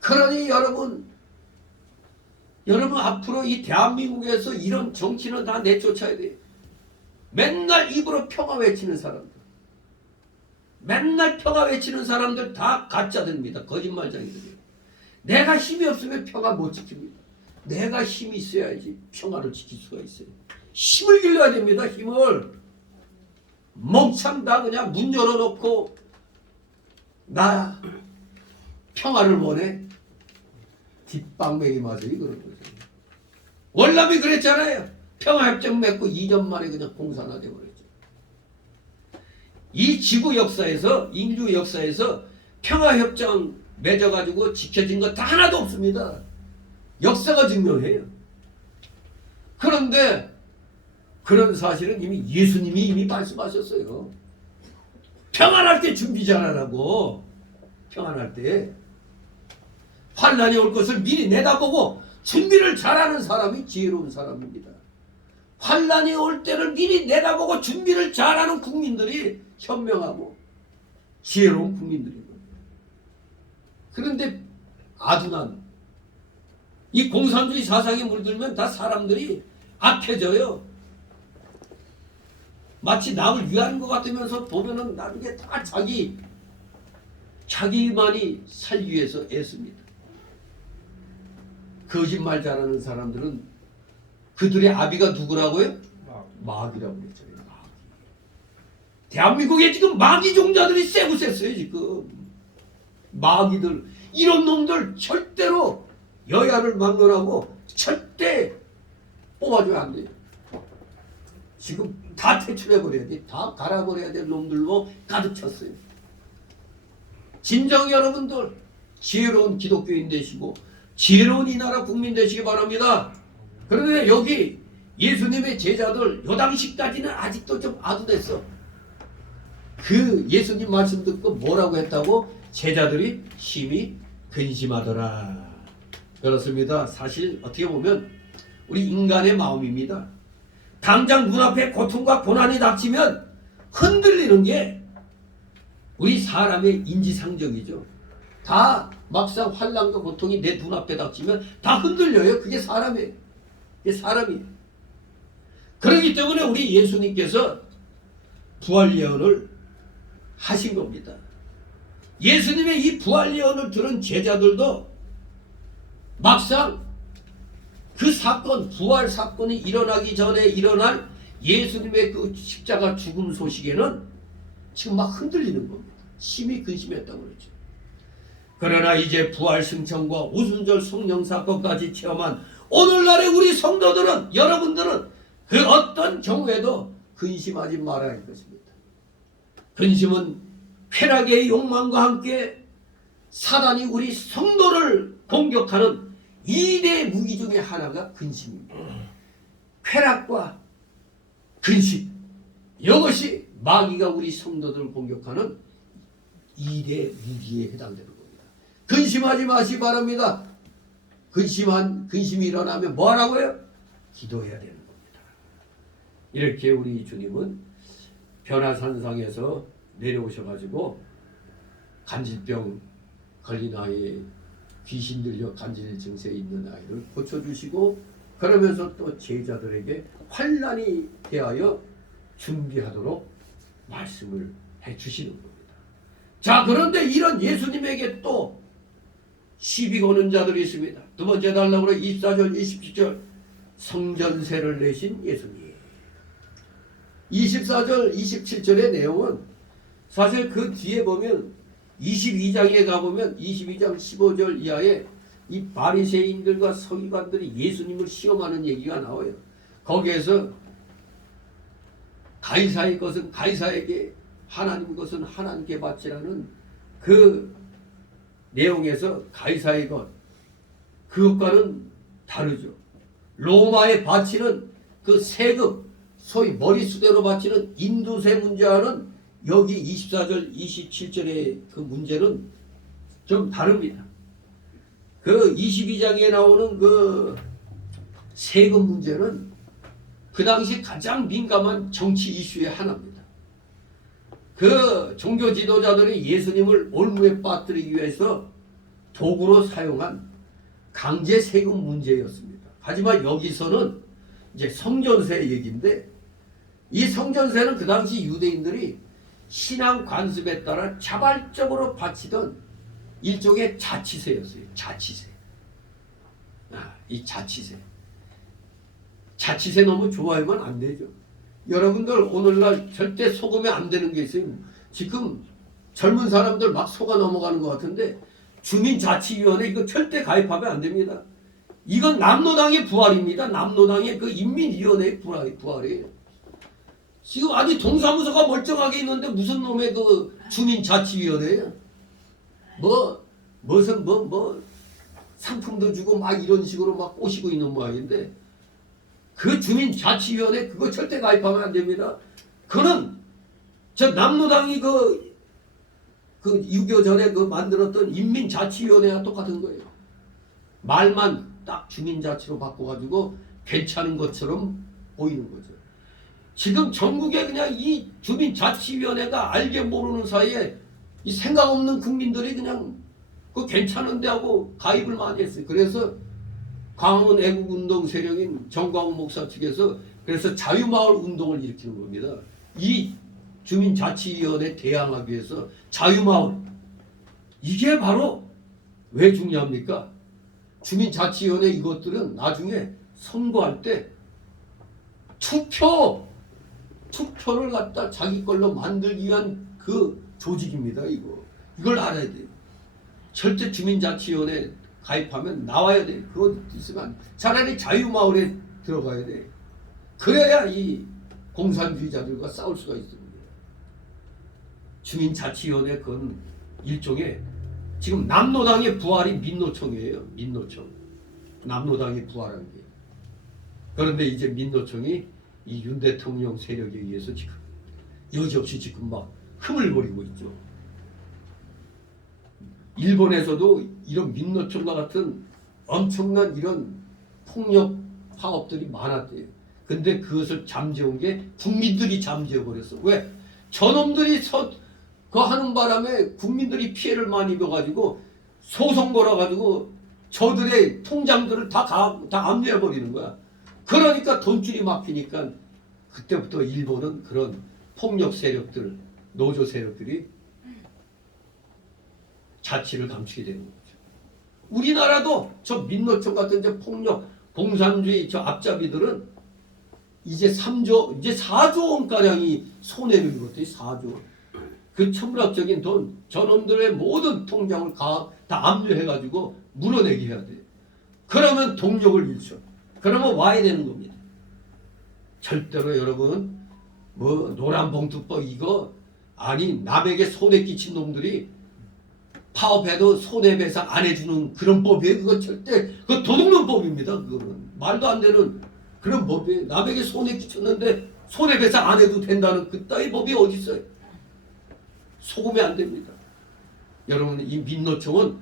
그러니 여러분 앞으로 이 대한민국에서 이런 정치는 다 내쫓아야 돼요. 맨날 입으로 평화 외치는 사람들, 맨날 평화 외치는 사람들 다 가짜들입니다. 거짓말쟁이들이에요. 내가 힘이 없으면 평화 못 지킵니다. 내가 힘이 있어야지 평화를 지킬 수가 있어요. 힘을 길러야 됩니다. 힘을. 멍청 다 그냥 문 열어놓고 나 평화를 원해. 뒷방맹이 맞아요. 그런 거죠. 월남이 그랬잖아요. 평화협정 맺고 2년 만에 그냥 공산화 되어버렸죠. 이 지구 역사에서, 인류 역사에서 평화협정 맺어가지고 지켜진 거 다 하나도 없습니다. 역사가 증명해요. 그런데 그런 사실은 이미 예수님이 이미 말씀하셨어요. 평안할 때 준비 잘하라고. 평안할 때 환난이 올 것을 미리 내다보고 준비를 잘하는 사람이 지혜로운 사람입니다. 환난이 올 때를 미리 내다보고 준비를 잘하는 국민들이 현명하고 지혜로운 국민들입니다. 그런데 아둔한 이 공산주의 사상에 물들면 다 사람들이 악해져요. 마치 남을 위하는 것 같으면서 보면은 나중에 다 자기만이 살기 위해서 애씁니다. 거짓말 잘하는 사람들은 그들의 아비가 누구라고요? 마귀라고 그랬잖아요. 마귀. 대한민국에 지금 마귀 종자들이 세고 셌어요. 지금 마귀들, 이런 놈들 절대로 여야를 막론하고 절대 뽑아줘야 안 돼요. 지금 다 퇴출해버려야 돼. 다 갈아버려야 될 놈들로 가득 찼어요. 진정 여러분들 지혜로운 기독교인 되시고 지혜로운 이 나라 국민 되시기 바랍니다. 그런데 여기 예수님의 제자들 요 당시까지는 아직도 좀 아둔했어. 그 예수님 말씀 듣고 뭐라고 했다고? 제자들이 심히 근심하더라. 그렇습니다. 사실 어떻게 보면 우리 인간의 마음입니다. 당장 눈앞에 고통과 고난이 닥치면 흔들리는 게 우리 사람의 인지상정이죠. 다 막상 환난과 고통이 내 눈앞에 닥치면 다 흔들려요. 그게 사람이에요. 그게 사람이에요. 그렇기 때문에 우리 예수님께서 부활 예언을 하신 겁니다. 예수님의 이 부활 예언을 들은 제자들도 막상 그 사건, 부활 사건이 일어나기 전에 일어날 예수님의 그 십자가 죽음 소식에는 지금 막 흔들리는 겁니다. 심히 근심했다고 그러죠. 그러나 이제 부활 승천과 오순절 성령 사건까지 체험한 오늘날의 우리 성도들은, 여러분들은 그 어떤 경우에도 근심하지 말아야 할 것입니다. 근심은 쾌락의 욕망과 함께 사단이 우리 성도를 공격하는 2대 무기 중에 하나가 근심입니다. 쾌락과 근심, 이것이 마귀가 우리 성도들을 공격하는 2대 무기에 해당되는 겁니다. 근심하지 마시기 바랍니다. 근심이 일어나면 뭐 하라고요? 기도해야 되는 겁니다. 이렇게 우리 주님은 변화산상에서 내려오셔가지고 간질병 걸린 아이, 귀신 들려 간질 증세에 있는 아이를 고쳐주시고, 그러면서 또 제자들에게 환난이 대하여 준비하도록 말씀을 해주시는 겁니다. 자, 그런데 이런 예수님에게 또 시비 거는 자들이 있습니다. 두 번째 달락으로 24절 27절 성전세를 내신 예수님. 24절 27절의 내용은 사실 그 뒤에 보면 22장에 가보면 22장 15절 이하에 이 바리새인들과 서기관들이 예수님을 시험하는 얘기가 나와요. 거기에서 가이사의 것은 가이사에게, 하나님 것은 하나님께 바치라는 그 내용에서 가이사의 것, 그것과는 다르죠. 로마에 바치는 그 세금, 소위 머리수대로 바치는 인두세 문제와는 여기 24절 27절의 그 문제는 좀 다릅니다. 그 22장에 나오는 그 세금 문제는 그 당시 가장 민감한 정치 이슈의 하나입니다. 그 종교 지도자들이 예수님을 올무에 빠뜨리기 위해서 도구로 사용한 강제 세금 문제였습니다. 하지만 여기서는 이제 성전세 얘기인데, 이 성전세는 그 당시 유대인들이 신앙 관습에 따라 자발적으로 바치던 일종의 자치세였어요. 자치세. 이 자치세. 자치세 너무 좋아하면 안 되죠. 여러분들 오늘날 절대 속으면 안 되는 게 있어요. 지금 젊은 사람들 막 속아 넘어가는 것 같은데 주민자치위원회 이거 절대 가입하면 안 됩니다. 이건 남로당의 부활입니다. 남로당의 그 인민위원회의 부활이에요. 지금 아직 동사무소가 멀쩡하게 있는데 무슨 놈의 그 주민자치위원회예요? 무슨 상품도 주고 막 이런 식으로 막 꼬시고 있는 모양인데 그 주민자치위원회 그거 절대 가입하면 안 됩니다. 그는 저 남로당이 그 6.25 전에 그 만들었던 인민자치위원회와 똑같은 거예요. 말만 딱 주민자치로 바꿔가지고 괜찮은 것처럼 보이는 거죠. 지금 전국에 그냥 이 주민자치위원회가 알게 모르는 사이에 이 생각 없는 국민들이 그냥 그 괜찮은데 하고 가입을 많이 했어요. 그래서 광화문 애국운동 세력인 정광훈 목사 측에서 그래서 자유마을 운동을 일으키는 겁니다. 이 주민자치위원회 대항하기 위해서 자유마을 이게 바로 왜 중요합니까? 주민자치위원회 이것들은 나중에 선거할 때 투표를 갖다 자기 걸로 만들기 위한 그 조직입니다. 이걸 알아야 돼요. 절대 주민자치위원회 가입하면 나와야 돼. 그거 있으면 안 돼. 차라리 자유마을에 들어가야 돼. 그래야 이 공산주의자들과 싸울 수가 있습니다. 주민자치위원회 그건 일종의 지금 남로당의 부활이 민노총이에요. 민노총. 남로당이 부활한 게. 그런데 이제 민노총이 이 윤 대통령 세력에 의해서 지금 여지없이 지금 막 흐물거리고 있죠. 일본에서도 이런 민노총과 같은 엄청난 이런 폭력 파업들이 많았대요. 근데 그것을 잠재운 게 국민들이 잠재워버렸어. 왜? 저놈들이 그거 하는 바람에 국민들이 피해를 많이 입어가지고 소송 걸어가지고 저들의 통장들을 다 압류해버리는 거야. 그러니까 돈줄이 막히니까 그때부터 일본은 그런 폭력 세력들, 노조 세력들이 자치를 감추게 되는 거죠. 우리나라도 저 민노총 같은 저 폭력, 공산주의 저 앞잡이들은 이제 4조 원가량이 손해를 입었대요. 4조 원. 그 천문학적인 돈, 저놈들의 모든 통장을 다 압류해가지고 물어내게 해야 돼요. 그러면 동력을 잃죠. 그러면 와야 되는 겁니다. 절대로 여러분 노란봉투법 이거 아니 남에게 손해 끼친 놈들이 파업해도 손해배상 안 해주는 그런 법이에요. 그거 절대 그거 도둑놈 법입니다. 그거는 말도 안 되는 그런 법이에요. 남에게 손해 끼쳤는데 손해배상 안 해도 된다는 그따위 법이 어디 있어요? 속으면 안 됩니다. 여러분 이 민노총은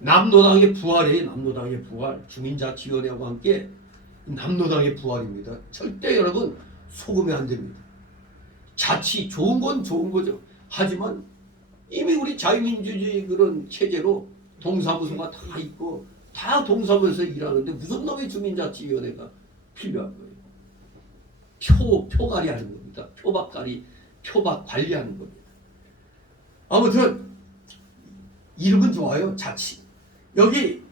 남로당의 부활이에요. 남로당의 부활. 주민자치위원회와 함께 남로당의 부활입니다. 절대 여러분 속으면 안 됩니다. 자치 좋은 건 좋은 거죠. 하지만 이미 우리 자유민주주의 그런 체제로 동사무소가 다 있고 다 동사무소에서 일하는데 무슨 놈의 주민자치위원회가 필요한 거예요. 표관리 하는 겁니다. 표박 관리하는 겁니다. 아무튼 이름은 좋아요. 자치. 여기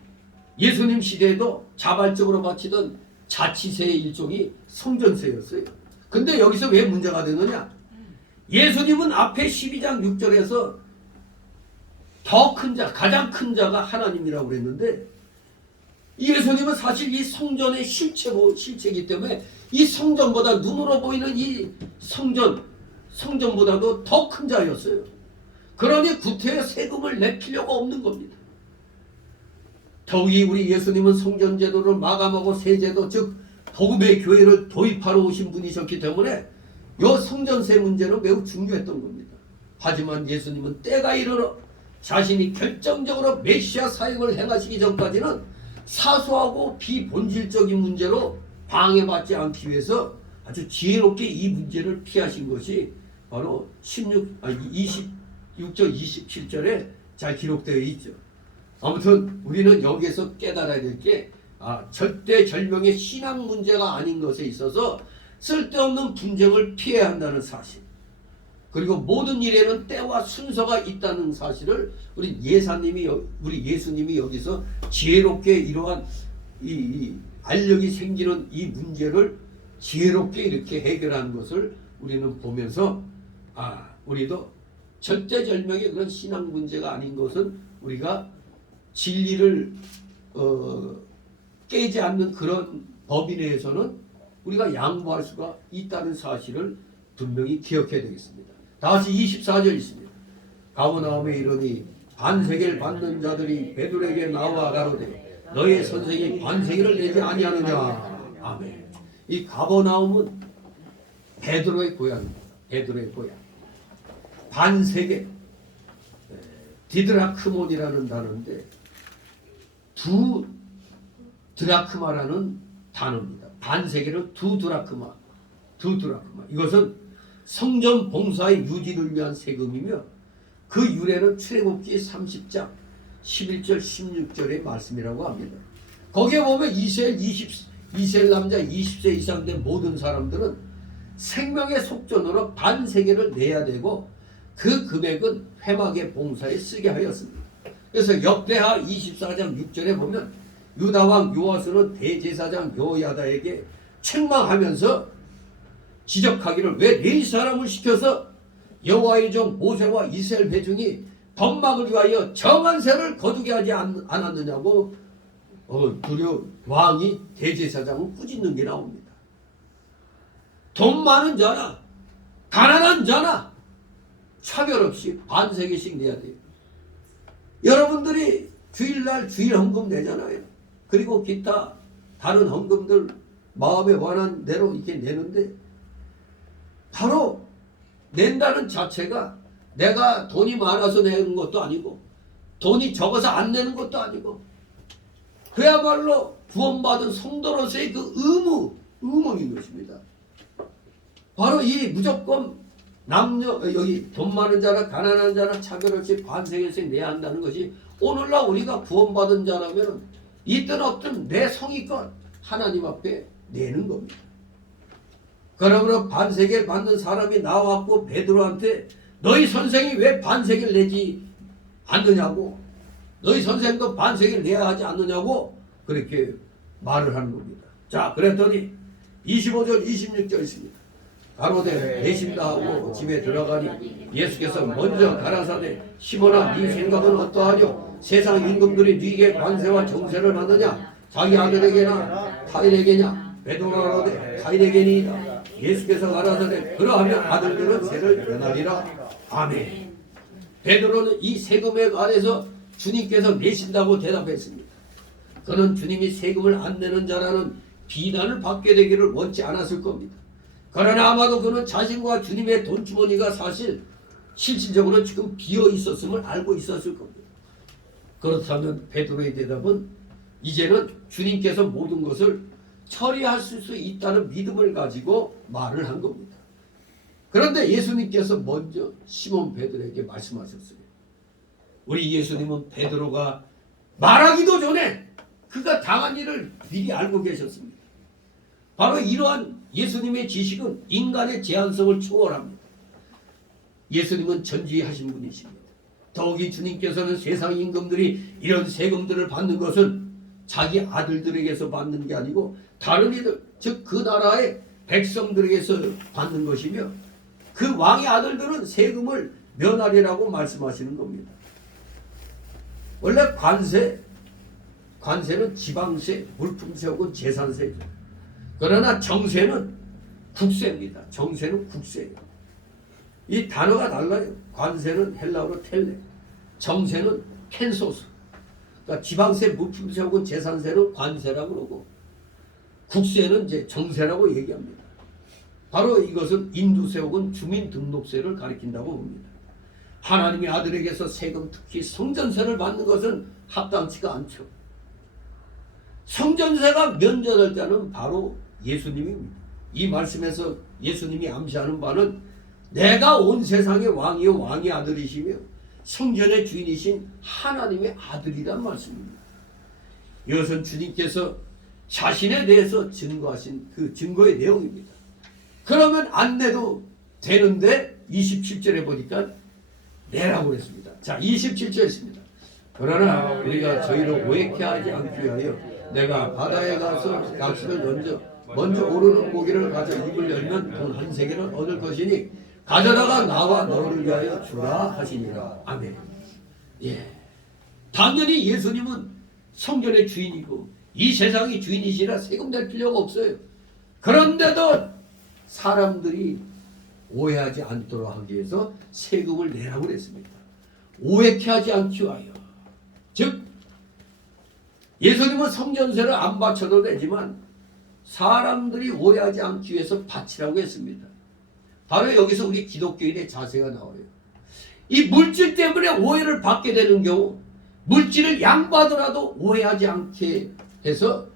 예수님 시대에도 자발적으로 바치던 자치세의 일종이 성전세였어요. 근데 여기서 왜 문제가 되느냐? 예수님은 앞에 12장 6절에서 더 큰 자, 가장 큰 자가 하나님이라고 그랬는데 예수님은 사실 이 성전의 실체이기 때문에 이 성전보다 눈으로 보이는 이 성전보다도 더 큰 자였어요. 그러니 구태여 세금을 낼 필요가 없는 겁니다. 더욱이 우리 예수님은 성전제도를 마감하고 세제도 즉 복음의 교회를 도입하러 오신 분이셨기 때문에 이 성전세 문제는 매우 중요했던 겁니다. 하지만 예수님은 때가 이르러 자신이 결정적으로 메시아 사역을 행하시기 전까지는 사소하고 비본질적인 문제로 방해받지 않기 위해서 아주 지혜롭게 이 문제를 피하신 것이 바로 26절 27절에 잘 기록되어 있죠. 아무튼 우리는 여기에서 깨달아야 될 게 절대절명의 신앙 문제가 아닌 것에 있어서 쓸데없는 분쟁을 피해야 한다는 사실, 그리고 모든 일에는 때와 순서가 있다는 사실을 우리 예수님이 여기서 지혜롭게 이러한 이 알력이 생기는 이 문제를 지혜롭게 이렇게 해결하는 것을 우리는 보면서 우리도 절대절명의 그런 신앙 문제가 아닌 것은 우리가 진리를 깨지 않는 그런 법에 대해서는 우리가 양보할 수가 있다는 사실을 분명히 기억해야 되겠습니다. 다시 24절 있습니다. 가버나움에 이르니 반세계를 받는 자들이 베드로에게 나와 가로되 너의 선생이 반세계를 내지 아니하느냐. 아멘. 이 가버나움은 베드로의 고향입니다. 베드로의 고향. 반세계 디드라크몬이라는 단어인데 두 드라크마라는 단어입니다. 반세계는 두 드라크마. 이것은 성전 봉사의 유지를 위한 세금이며 그 유래는 출애굽기 30장 11절 16절의 말씀이라고 합니다. 거기에 보면 이스라엘 남자 20세 이상 된 모든 사람들은 생명의 속전으로 반세계를 내야 되고 그 금액은 회막의 봉사에 쓰게 하였습니다. 그래서 역대하 24장 6절에 보면 유다왕 요아스는 대제사장 여호야다에게 책망하면서 지적하기를 왜 네 사람을 시켜서 여호와의 종 모세와 이스라엘 회중이 덤막을 위하여 정한 세를 거두게 하지 않았느냐고 왕이 대제사장을 꾸짖는 게 나옵니다. 돈 많은 자나 가난한 자나 차별 없이 반세계씩 내야 돼요. 여러분들이 주일날 주일 헌금 내잖아요. 그리고 기타 다른 헌금들 마음에 원한 대로 이렇게 내는데 바로 낸다는 자체가 내가 돈이 많아서 내는 것도 아니고 돈이 적어서 안 내는 것도 아니고 그야말로 구원받은 성도로서의 그 의무인 것입니다. 바로 이 무조건 남녀 여기 돈 많은 자나 가난한 자나 차별 없이 반세계씩 내야 한다는 것이 오늘날 우리가 구원받은 자라면 있든 없든 내 성의껏 하나님 앞에 내는 겁니다. 그러므로 반세계를 받는 사람이 나왔고 베드로한테 너희 선생이 왜 반세계를 내지 않느냐고 너희 선생도 반세계를 내야 하지 않느냐고 그렇게 말을 하는 겁니다. 자 그랬더니 25절 26절 있습니다. 가로되 내신다 하고 집에 들어가니 예수께서 먼저 가라사대 시몬아 네 생각은 어떠하뇨? 세상 임금들이 네게 관세와 정세를 받느냐? 자기 아들에게나 타인에게냐? 베드로라되 타인에게니이다. 예수께서 가라사대 그러하면 아들들은 세를 면하리라. 아멘. 베드로는 이 세금에 관해서 주님께서 내신다고 대답했습니다. 그는 주님이 세금을 안 내는 자라는 비난을 받게 되기를 원치 않았을 겁니다. 그러나 아마도 그는 자신과 주님의 돈주머니가 실질적으로 지금 비어 있었음을 알고 있었을 겁니다. 그렇다면 베드로의 대답은 이제는 주님께서 모든 것을 처리할 수 있다는 믿음을 가지고 말을 한 겁니다. 그런데 예수님께서 먼저 시몬 베드로에게 말씀하셨어요. 우리 예수님은 베드로가 말하기도 전에 그가 당한 일을 미리 알고 계셨습니다. 바로 이러한 예수님의 지식은 인간의 제한성을 초월합니다. 예수님은 전지하신 분이십니다. 더욱이 주님께서는 세상 임금들이 이런 세금들을 받는 것은 자기 아들들에게서 받는 게 아니고 다른 이들, 즉 그 나라의 백성들에게서 받는 것이며 그 왕의 아들들은 세금을 면하리라고 말씀하시는 겁니다. 원래 관세는 지방세, 물품세 혹은 재산세죠. 그러나 정세는 국세입니다. 정세는 국세예요. 이 단어가 달라요. 관세는 헬라어로 텔레, 정세는 켄소스. 그러니까 지방세, 물품세 혹은 재산세는 관세라고 그러고 국세는 이제 정세라고 얘기합니다. 바로 이것은 인두세 혹은 주민등록세를 가리킨다고 봅니다. 하나님의 아들에게서 세금, 특히 성전세를 받는 것은 합당치가 않죠. 성전세가 면제될 자는 바로 예수님입니다. 이 말씀에서 예수님이 암시하는 바는 내가 온 세상의 왕이요 왕의 아들이시며 성전의 주인이신 하나님의 아들이란 말씀입니다. 이것은 주님께서 자신에 대해서 증거하신 그 증거의 내용입니다. 그러면 안 내도 되는데 27절에 보니까 내라고 했습니다. 자 27절 있습니다. 그러나 우리가 저희를 오해케 하지 않기 위하여 내가 바다에 가서 낚시를 먼저 오르는 고기를 가져 입을 열면 돈 한 세겔을 얻을 것이니 가져다가 나와 너를 위하여 주라 하시니라. 아멘. 예. 당연히 예수님은 성전의 주인이고 이 세상의 주인이시라 세금 낼 필요가 없어요. 그런데도 사람들이 오해하지 않도록 하기 위해서 세금을 내라고 그랬습니다. 오해케 하지 않기 위하여. 즉 예수님은 성전세를 안 바쳐도 되지만 사람들이 오해하지 않기 위해서 바치라고 했습니다. 바로 여기서 우리 기독교인의 자세가 나와요. 이 물질 때문에 오해를 받게 되는 경우 물질을 양보하더라도 오해하지 않게 해서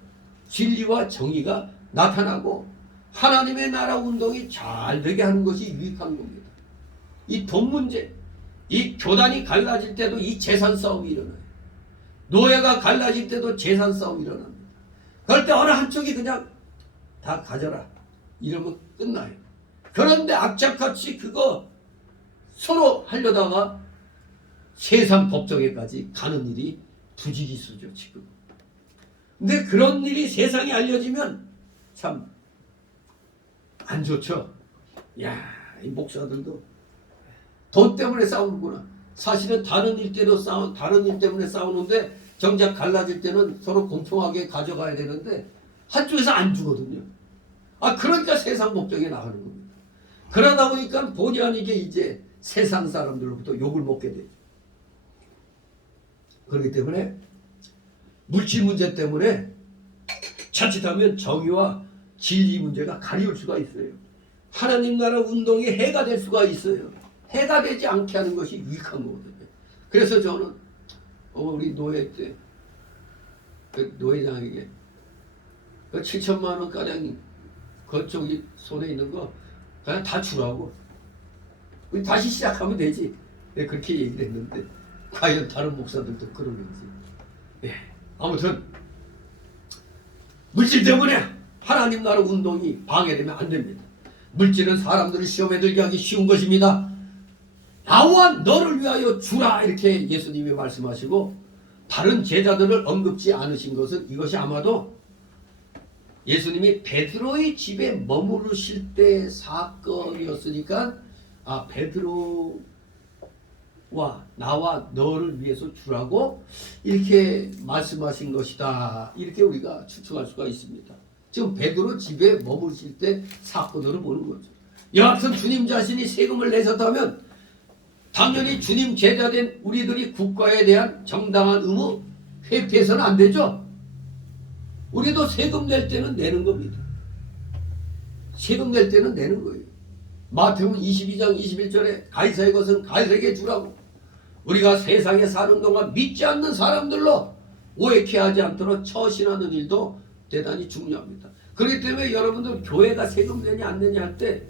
진리와 정의가 나타나고 하나님의 나라 운동이 잘 되게 하는 것이 유익한 겁니다. 이 돈 문제, 이 교단이 갈라질 때도 이 재산 싸움이 일어나요. 노예가 갈라질 때도 재산 싸움이 일어납니다. 그럴 때 어느 한쪽이 그냥 다 가져라 이러면 끝나요. 그런데 악착같이 그거 서로 하려다가 세상 법정에까지 가는 일이 부지기수죠 지금. 근데 그런 일이 세상에 알려지면 참 안 좋죠. 야, 이 목사들도 돈 때문에 싸우는구나. 사실은 다른 일 때문에 싸우는데 정작 갈라질 때는 서로 공평하게 가져가야 되는데 한쪽에서 안 주거든요. 그러니까 세상 법정에 나가는 겁니다. 그러다 보니까 본의 아니게 이제 세상 사람들로부터 욕을 먹게 되죠. 그렇기 때문에 물질 문제 때문에 자칫하면 정의와 진리 문제가 가리울 수가 있어요. 하나님 나라 운동이 해가 될 수가 있어요. 해가 되지 않게 하는 것이 유익한 거거든요. 그래서 저는 우리 노예 때 그 노예장에게 그 7천만 원 가량 그쪽이 손에 있는 거 그냥 다 주라고. 우리 다시 시작하면 되지. 그렇게 얘기를 했는데 과연 다른 목사들도 그러는지. 아무튼 물질 때문에 하나님 나라 운동이 방해되면 안 됩니다. 물질은 사람들을 시험에 들게 하기 쉬운 것입니다. 나와 너를 위하여 주라 이렇게 예수님이 말씀하시고 다른 제자들을 언급지 않으신 것은 이것이 아마도 예수님이 베드로의 집에 머무르실 때 사건이었으니까 베드로와 나와 너를 위해서 주라고 이렇게 말씀하신 것이다. 이렇게 우리가 추측할 수가 있습니다. 지금 베드로 집에 머무르실 때 사건으로 보는 거죠. 여하튼 주님 자신이 세금을 내셨다면 당연히 주님 제자된 우리들이 국가에 대한 정당한 의무 회피해서는 안 되죠. 우리도 세금 낼 때는 내는 겁니다. 세금 낼 때는 내는 거예요. 마태복음 22장 21절에 가이사의 것은 가이사에게 주라고. 우리가 세상에 사는 동안 믿지 않는 사람들로 오해케 하지 않도록 처신하는 일도 대단히 중요합니다. 그렇기 때문에 여러분들 교회가 세금 내냐 안 내냐 할 때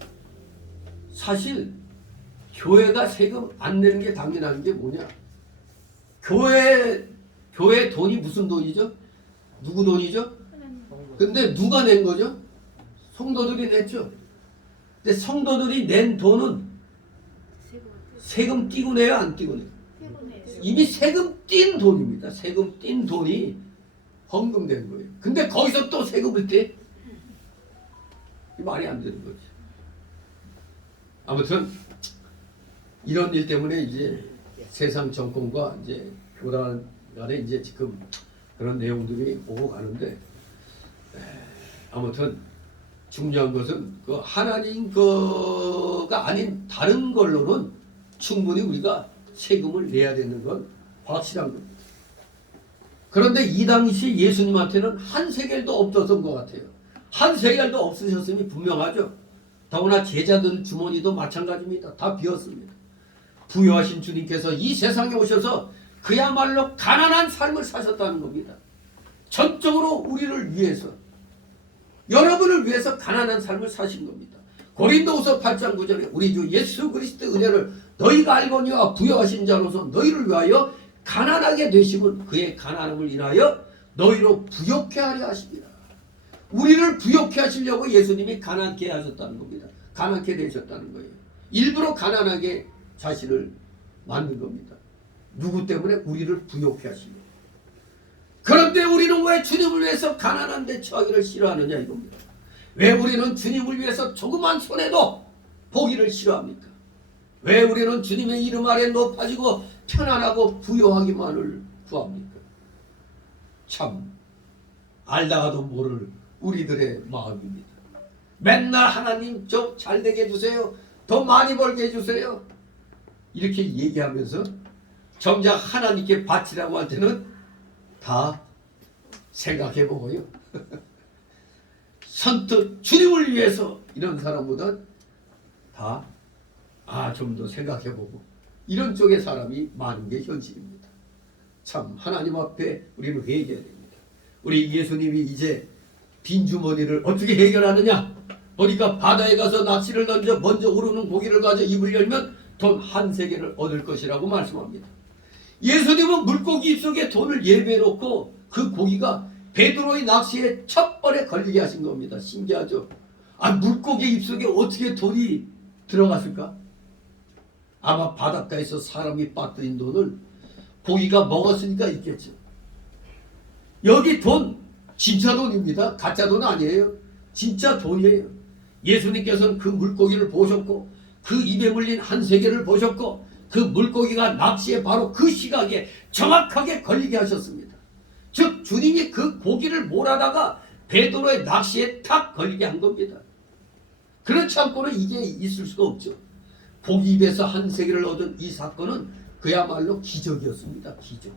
사실 교회가 세금 안 내는 게 당연한 게 뭐냐? 교회 돈이 무슨 돈이죠? 누구 돈이죠? 근데 누가 낸 거죠? 성도들이 냈죠. 근데 성도들이 낸 돈은 세금 띄고 내요, 안 띄고 내요? 이미 세금 띈 돈입니다. 세금 띈 돈이 헌금된 거예요. 근데 거기서 또 세금을 떼? 말이 안 되는 거지. 아무튼 이런 일 때문에 이제 세상 정권과 이제 교단 간에 이제 지금 그런 내용들이 오고 가는데 아무튼 중요한 것은 그 하나님 거가 아닌 다른 걸로는 충분히 우리가 세금을 내야 되는 건 확실한 겁니다. 그런데 이 당시 예수님한테는 한 세겔도 없었던 것 같아요. 한 세겔도 없으셨음이 분명하죠. 더구나 제자들 주머니도 마찬가지입니다. 다 비었습니다. 부유하신 주님께서 이 세상에 오셔서 그야말로 가난한 삶을 사셨다는 겁니다. 전적으로 우리를 위해서, 여러분을 위해서 가난한 삶을 사신 겁니다. 고린도후서 8장 9절에 우리 주 예수 그리스도의 은혜를 너희가 알거니와 부유하신 자로서 너희를 위하여 가난하게 되심은 그의 가난함을 인하여 너희로 부욕케 하려 하십니다. 우리를 부욕케 하시려고 예수님이 가난케 하셨다는 겁니다. 가난케 되셨다는 거예요. 일부러 가난하게 자신을 만든 겁니다. 누구 때문에? 우리를 부욕케 하시려고. 그런데 우리는 왜 주님을 위해서 가난한 데 처하기를 싫어하느냐 이겁니다. 왜 우리는 주님을 위해서 조그만 손해도 보기를 싫어합니까? 왜 우리는 주님의 이름 아래 높아지고 편안하고 부요하기만을 구합니까? 참 알다가도 모를 우리들의 마음입니다. 맨날 하나님 좀 잘되게 해주세요. 더 많이 벌게 해주세요. 이렇게 얘기하면서 정작 하나님께 바치라고 할 때는 다 생각해보고요. 선뜻 주님을 위해서 이런 사람보다 다 좀 더 생각해보고 이런 쪽의 사람이 많은 게 현실입니다. 참 하나님 앞에 우리는 회개해야 됩니다. 우리 예수님이 이제 빈주머니를 어떻게 해결하느냐? 보니까 바다에 가서 낚시를 던져 먼저 오르는 고기를 가져 입을 열면 돈 한 세계를 얻을 것이라고 말씀합니다. 예수님은 물고기 입속에 돈을 예배해 놓고 그 고기가 베드로의 낚시에 첫 번에 걸리게 하신 겁니다. 신기하죠? 물고기 입속에 어떻게 돈이 들어갔을까? 아마 바닷가에서 사람이 빠뜨린 돈을 고기가 먹었으니까 있겠죠. 여기 돈 진짜 돈입니다. 가짜 돈 아니에요. 진짜 돈이에요. 예수님께서는 그 물고기를 보셨고 그 입에 물린 한 세계를 보셨고 그 물고기가 낚시에 바로 그 시각에 정확하게 걸리게 하셨습니다. 즉 주님이 그 고기를 몰아다가 베드로의 낚시에 탁 걸리게 한 겁니다. 그렇지 않고는 이게 있을 수가 없죠. 고기 입에서 한 세계를 얻은 이 사건은 그야말로 기적이었습니다. 기적.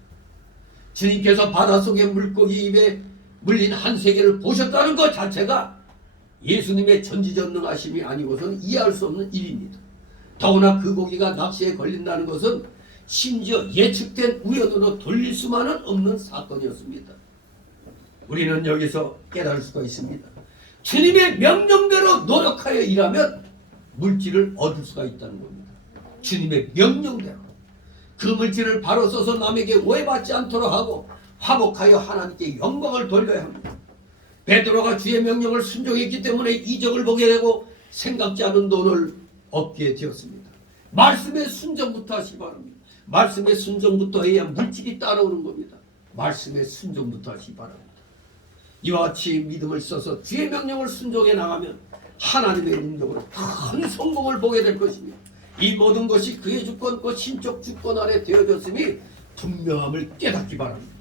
주님께서 바닷속의 물고기 입에 물린 한 세계를 보셨다는 것 자체가 예수님의 전지전능하심이 아니고서는 이해할 수 없는 일입니다. 더구나 그 고기가 낚시에 걸린다는 것은 심지어 예측된 우연으로 돌릴 수만은 없는 사건이었습니다. 우리는 여기서 깨달을 수가 있습니다. 주님의 명령대로 노력하여 일하면 물질을 얻을 수가 있다는 겁니다. 주님의 명령대로 그 물질을 바로 써서 남에게 오해받지 않도록 하고 화목하여 하나님께 영광을 돌려야 합니다. 베드로가 주의 명령을 순종했기 때문에 이적을 보게 되고 생각지 않은 돈을 얻게 되었습니다. 말씀의 순종부터 하시 바랍니다. 말씀의 순종부터 해야 물질이 따라오는 겁니다. 말씀의 순종부터 하시 바랍니다. 이와 같이 믿음을 써서 주의 명령을 순종해 나가면 하나님의 능력으로 큰 성공을 보게 될 것입니다. 이 모든 것이 그의 주권, 그 신적 주권 아래 되어졌음이 분명함을 깨닫기 바랍니다.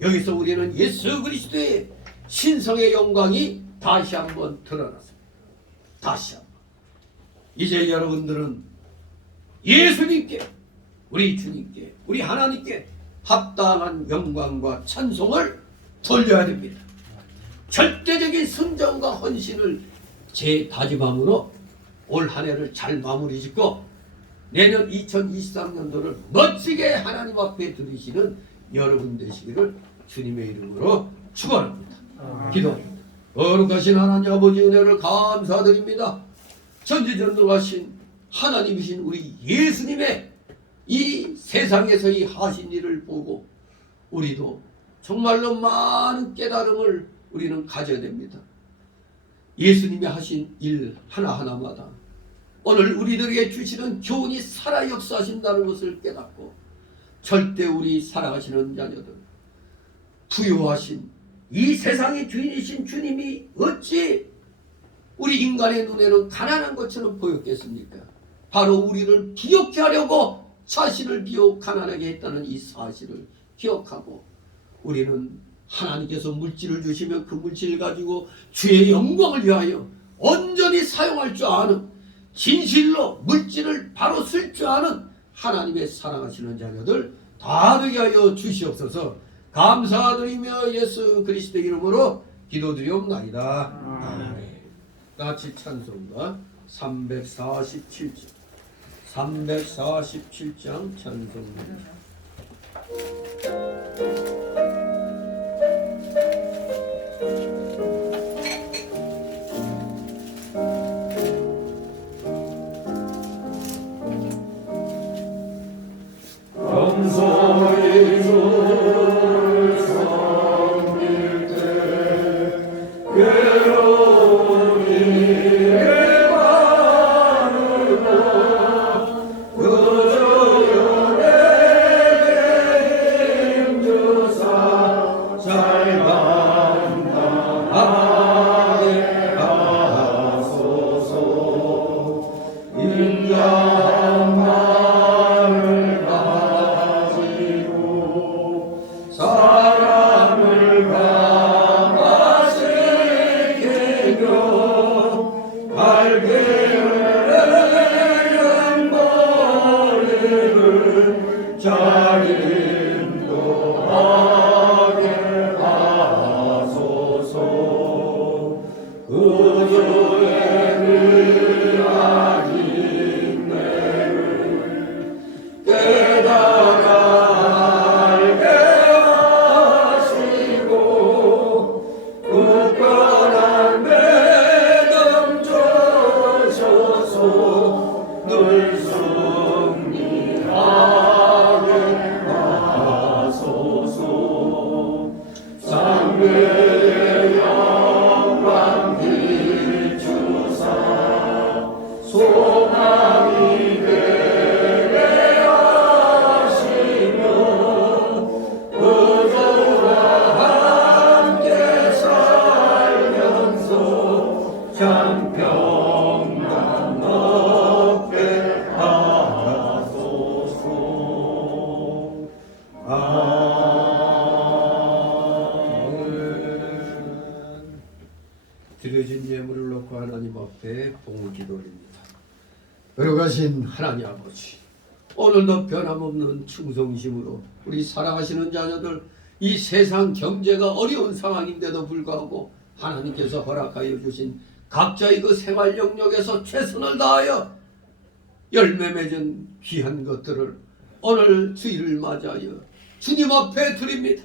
여기서 우리는 예수 그리스도의 신성의 영광이 다시 한번 드러났습니다. 다시 한번. 이제 여러분들은 예수님께, 우리 주님께, 우리 하나님께 합당한 영광과 찬송을 돌려야 됩니다. 절대적인 순종과 헌신을 제 다짐함으로 올 한 해를 잘 마무리 짓고 내년 2023년도를 멋지게 하나님 앞에 드리시는 여러분 되시기를 주님의 이름으로 축원합니다. 기도합니다. 거룩하신 하나님 아버지 은혜를 감사드립니다. 전지전능하신 하나님이신 우리 예수님의 이 세상에서 이 하신 일을 보고 우리도 정말로 많은 깨달음을 우리는 가져야 됩니다. 예수님이 하신 일 하나하나마다 오늘 우리들에게 주시는 교훈이 살아 역사하신다는 것을 깨닫고 절대 우리 살아가시는 자녀들 부유하신 이 세상의 주인이신 주님이 어찌 우리 인간의 눈에는 가난한 것처럼 보였겠습니까? 바로 우리를 비옥게 하려고 자신을 비워 가난하게 했다는 이 사실을 기억하고 우리는 하나님께서 물질을 주시면 그 물질을 가지고 주의 영광을 위하여 온전히 사용할 줄 아는 진실로 물질을 바로 쓸 줄 아는 하나님의 사랑하시는 자녀들 다 되게 하여 주시옵소서. 감사드리며 예수 그리스도 이름으로 기도드리옵나이다. 아멘. 같이 찬송가 347장 347장 찬송가 그저 연예계 힘주사 구주의 귀한 인내를 깨달아 알게 하시고 굳건한 믿음 주셔서 늘 승리하게 하소서. 장래의 영광 비추사 소망이 되게 하시며 그저와 함께 살면서 참 평강 얻게 하소서. 드려진 예물을 놓고 하나님 앞에 봉을 기도드립니다. 걸어가신 하나님 아버지, 오늘도 변함없는 충성심으로 우리 사랑하시는 자녀들, 이 세상 경제가 어려운 상황인데도 불구하고 하나님께서 허락하여 주신 각자의 그 생활 영역에서 최선을 다하여 열매 맺은 귀한 것들을 오늘 주일을 맞이하여 주님 앞에 드립니다.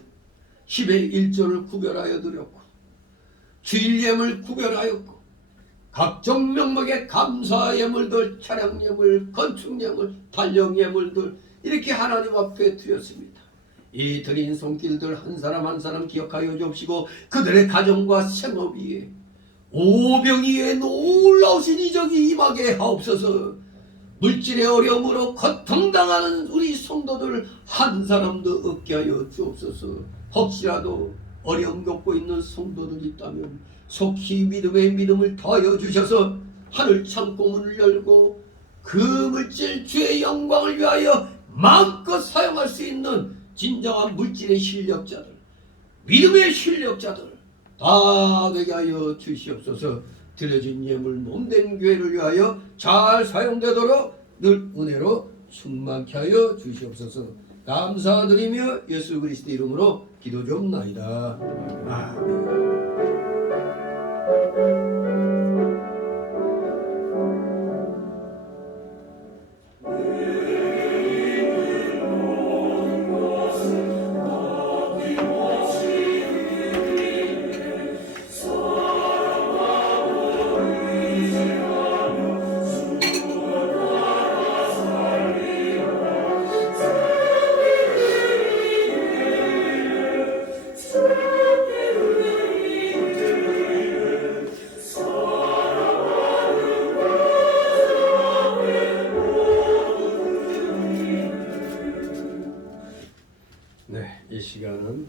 10의 1조를 구별하여 드렸고 주일 예물 구별하였고 각종 명목의 감사 예물들, 차량 예물, 건축 예물, 단령 예물들 이렇게 하나님 앞에 드렸습니다. 이 드린 손길들 한 사람 한 사람 기억하여 주옵시고 그들의 가정과 생업 위에 오병이의 놀라우신 이적이 임하게 하옵소서. 물질의 어려움으로 고통당하는 우리 성도들 한 사람도 없게 하여 주옵소서. 혹시라도 어려움 겪고 있는 성도들 있다면 속히 믿음의 믿음을 더하여 주셔서 하늘 창고문을 열고 그 물질 주의 영광을 위하여 마음껏 사용할 수 있는 진정한 물질의 실력자들, 믿음의 실력자들 다 되게 하여 주시옵소서. 드려진 예물 몸된 교회를 위하여 잘 사용되도록 늘 은혜로 충만케 하여 주시옵소서. 감사드리며 예수 그리스도 이름으로 기도 줍나이다. 아멘. 시간은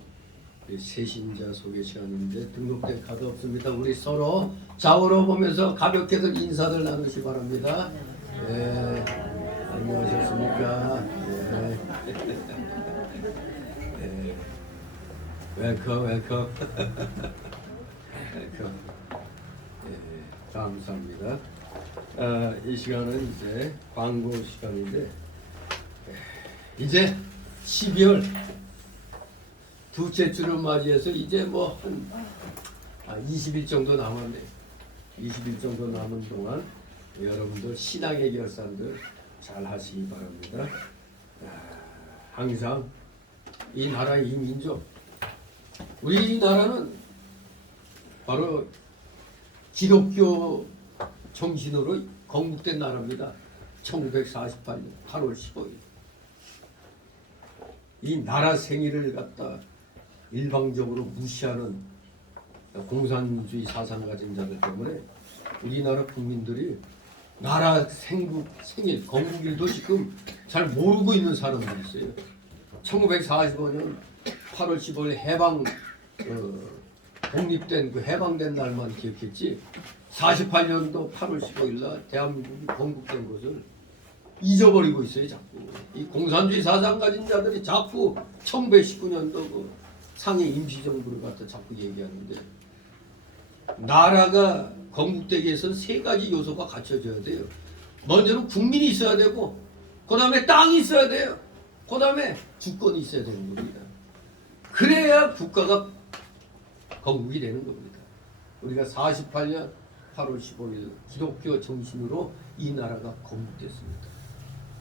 새신자 소개 시간인데 등록된 카드 없습니다. 우리 서로 좌우로 보면서 가볍게들 인사들 나누시 바랍니다. 네, 안녕하셨습니까? 네. 네. 웰컴 웰컴. 웰컴. 네, 감사합니다. 이 시간은 이제 광고 시간인데 이제 12월 둘째 주를 맞이해서 이제 뭐 한 20일 정도 남았네. 20일 정도 남은 동안 여러분들 신앙의 결산들 잘 하시기 바랍니다. 항상 이 나라 이 민족 우리나라는 바로 기독교 정신으로 건국된 나라입니다. 1948년 8월 15일 이 나라 생일을 갖다 일방적으로 무시하는 공산주의 사상 가진 자들 때문에 우리나라 국민들이 나라 생일, 건국일도 지금 잘 모르고 있는 사람들이 있어요. 1945년 8월 15일 독립된 그 해방된 날만 기억했지 48년도 8월 15일 날 대한민국이 건국된 것을 잊어버리고 있어요. 자꾸 이 공산주의 사상 가진 자들이 자꾸 1919년도 그 상해 임시정부를 갖다 자꾸 얘기하는데 나라가 건국되기 위해서는 세 가지 요소가 갖춰져야 돼요. 먼저는 국민이 있어야 되고 그 다음에 땅이 있어야 돼요. 그 다음에 주권이 있어야 되는 겁니다. 그래야 국가가 건국이 되는 겁니다. 우리가 48년 8월 15일 기독교 정신으로 이 나라가 건국됐습니다.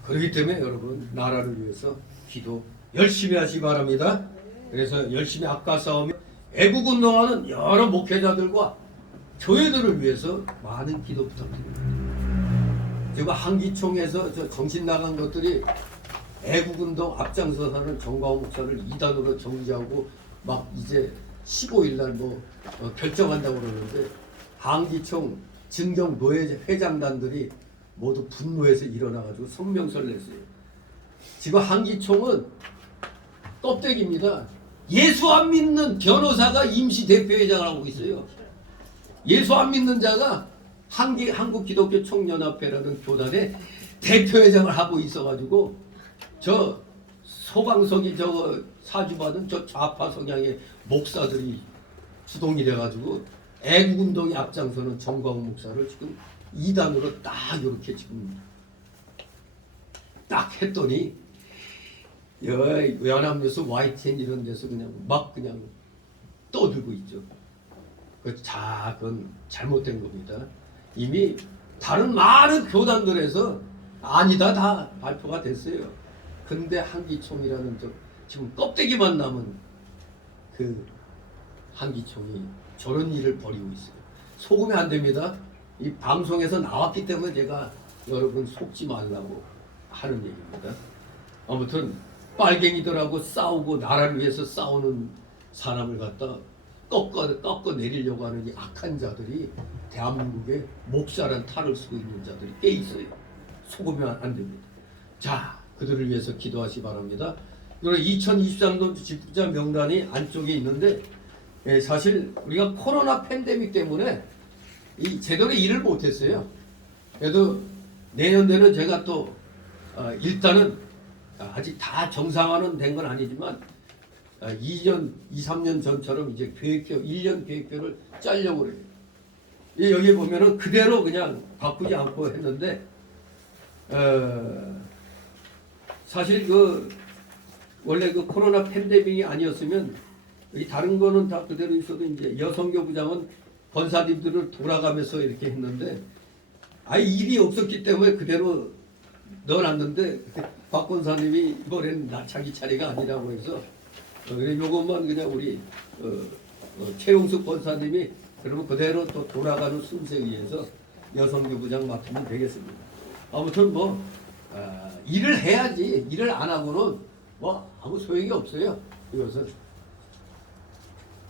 그렇기 때문에 여러분 나라를 위해서 기도 열심히 하시기 바랍니다. 그래서 열심히 아까 싸우며 애국운동하는 여러 목회자들과 교회들을 위해서 많은 기도 부탁드립니다. 지금 한기총에서 저 정신 나간 것들이 애국운동 앞장서서는 정광훈 목사를 이단으로 정지하고 막 이제 15일 날 결정한다고 그러는데 한기총 증경 노예 회장단들이 모두 분노해서 일어나가지고 성명서를 냈어요. 지금 한기총은 껍데기입니다. 예수 안 믿는 변호사가 임시 대표회장을 하고 있어요. 예수 안 믿는 자가 한국 기독교 총연합회라는 교단의 대표회장을 하고 있어가지고 저 소방석이 저거 사주받은 저 좌파 성향의 목사들이 주동이 돼가지고 애국운동에 앞장서는 정광훈 목사를 지금 이단으로 딱 이렇게 지금 딱 했더니 연합뉴스 YTN 이런 데서 그냥 떠들고 있죠. 그건 잘못된 겁니다. 이미 다른 많은 교단들에서 아니다 다 발표가 됐어요. 근데 한기총이라는 지금 껍데기만 남은 그 한기총이 저런 일을 벌이고 있어요. 속으면 안 됩니다. 이 방송에서 나왔기 때문에 제가 여러분 속지 말라고 하는 얘기입니다. 아무튼 빨갱이들하고 싸우고 나라를 위해서 싸우는 사람을 갖다 꺾어 내리려고 하는 이 악한 자들이 대한민국에 목사란 탈을 쓰고 있는 자들이 꽤 있어요. 속으면 안 됩니다. 자, 그들을 위해서 기도하시 바랍니다. 2023년 집부자 명단이 안쪽에 있는데 사실 우리가 코로나 팬데믹 때문에 제대로 일을 못했어요. 그래도 내년도에는 제가 또 일단은 아직 다 정상화는 된 건 아니지만 2년, 2, 3년 전처럼 이제 계획표, 1년 계획표를 짜려고 그래요. 여기 보면은 그대로 그냥 바꾸지 않고 했는데 사실 원래 코로나 팬데믹이 아니었으면 다른 거는 다 그대로 있어도 이제 여성교 부장은 권사님들을 돌아가면서 이렇게 했는데 일이 없었기 때문에 그대로 넣어놨는데 박 권사님이 이번에는 자기 차례가 아니라고 해서 그래 요것만 그냥 우리 최용숙 권사님이 그러면 그대로 또 돌아가는 순서에 의해서 여성교 부장 맡으면 되겠습니다. 아무튼 일을 해야지 일을 안 하고는 아무 소용이 없어요. 이것은.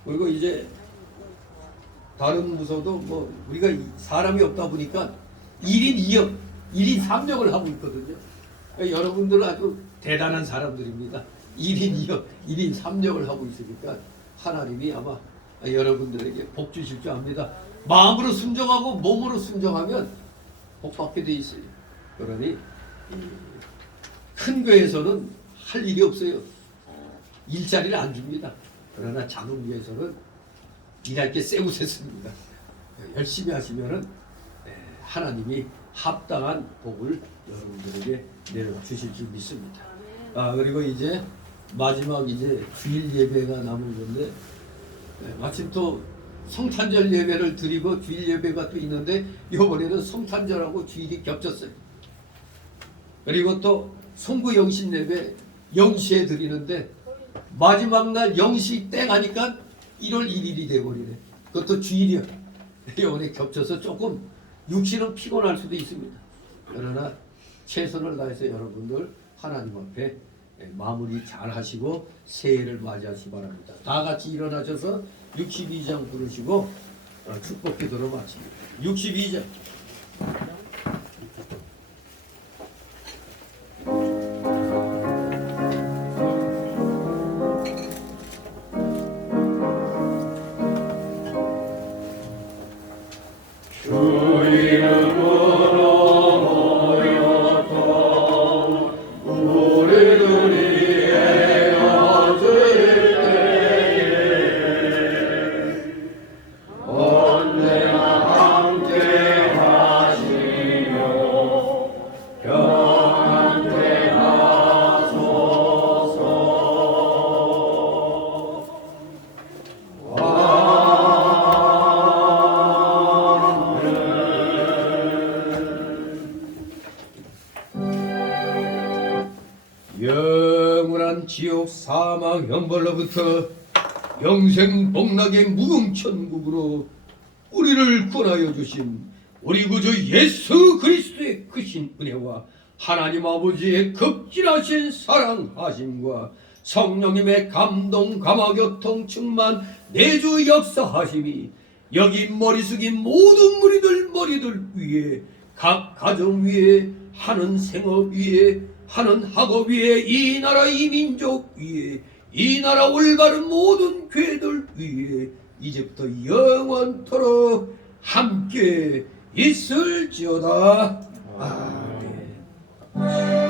그리고 이제 다른 부서도 우리가 사람이 없다 보니까 1인 2역, 1인 3역을 하고 있거든요. 그러니까 여러분들은 아주 대단한 사람들입니다. 1인 2역, 1인 3역을 하고 있으니까 하나님이 아마 여러분들에게 복 주실 줄 압니다. 마음으로 순종하고 몸으로 순종하면 복 받게 돼 있어요. 그러니 큰 교회에서는 할 일이 없어요. 일자리를 안 줍니다. 그러나 작은 교회에서는 일할 게 쎄우샜습니다. 열심히 하시면은 하나님이 합당한 복을 여러분들에게 내려주실 줄 믿습니다. 그리고 이제 마지막 이제 주일 예배가 남은 건데 마침 또 성탄절 예배를 드리고 주일 예배가 또 있는데 이번에는 성탄절하고 주일이 겹쳤어요. 그리고 또 송구 영신 예배 0시에 드리는데 마지막 날 0시 땡 하니까 1월 1일이 돼버리네. 그것도 주일이야. 이번에 겹쳐서 조금 육신은 피곤할 수도 있습니다. 그러나 최선을 다해서 여러분들 하나님 앞에 마무리 잘 하시고 새해를 맞이하시기 바랍니다. 다 같이 일어나셔서 62장 부르시고 축복 기도로 마칩니다. 62장. 지옥 사망 형벌로부터 영생 복락의 무궁천국으로 우리를 구원하여 주신 우리 구주 예수 그리스도의 크신 은혜와 하나님 아버지의 극진하신 사랑하심과 성령님의 감동 감화교통 충만 내주 역사하심이 여기 머리 숙인 모든 머리들 위에 각 가정 위에 하는 생업 위에 하는 학업 위에 이 나라 이 민족 위에 이 나라 올바른 모든 교회들 위에 이제부터 영원토록 함께 있을지어다. 아멘.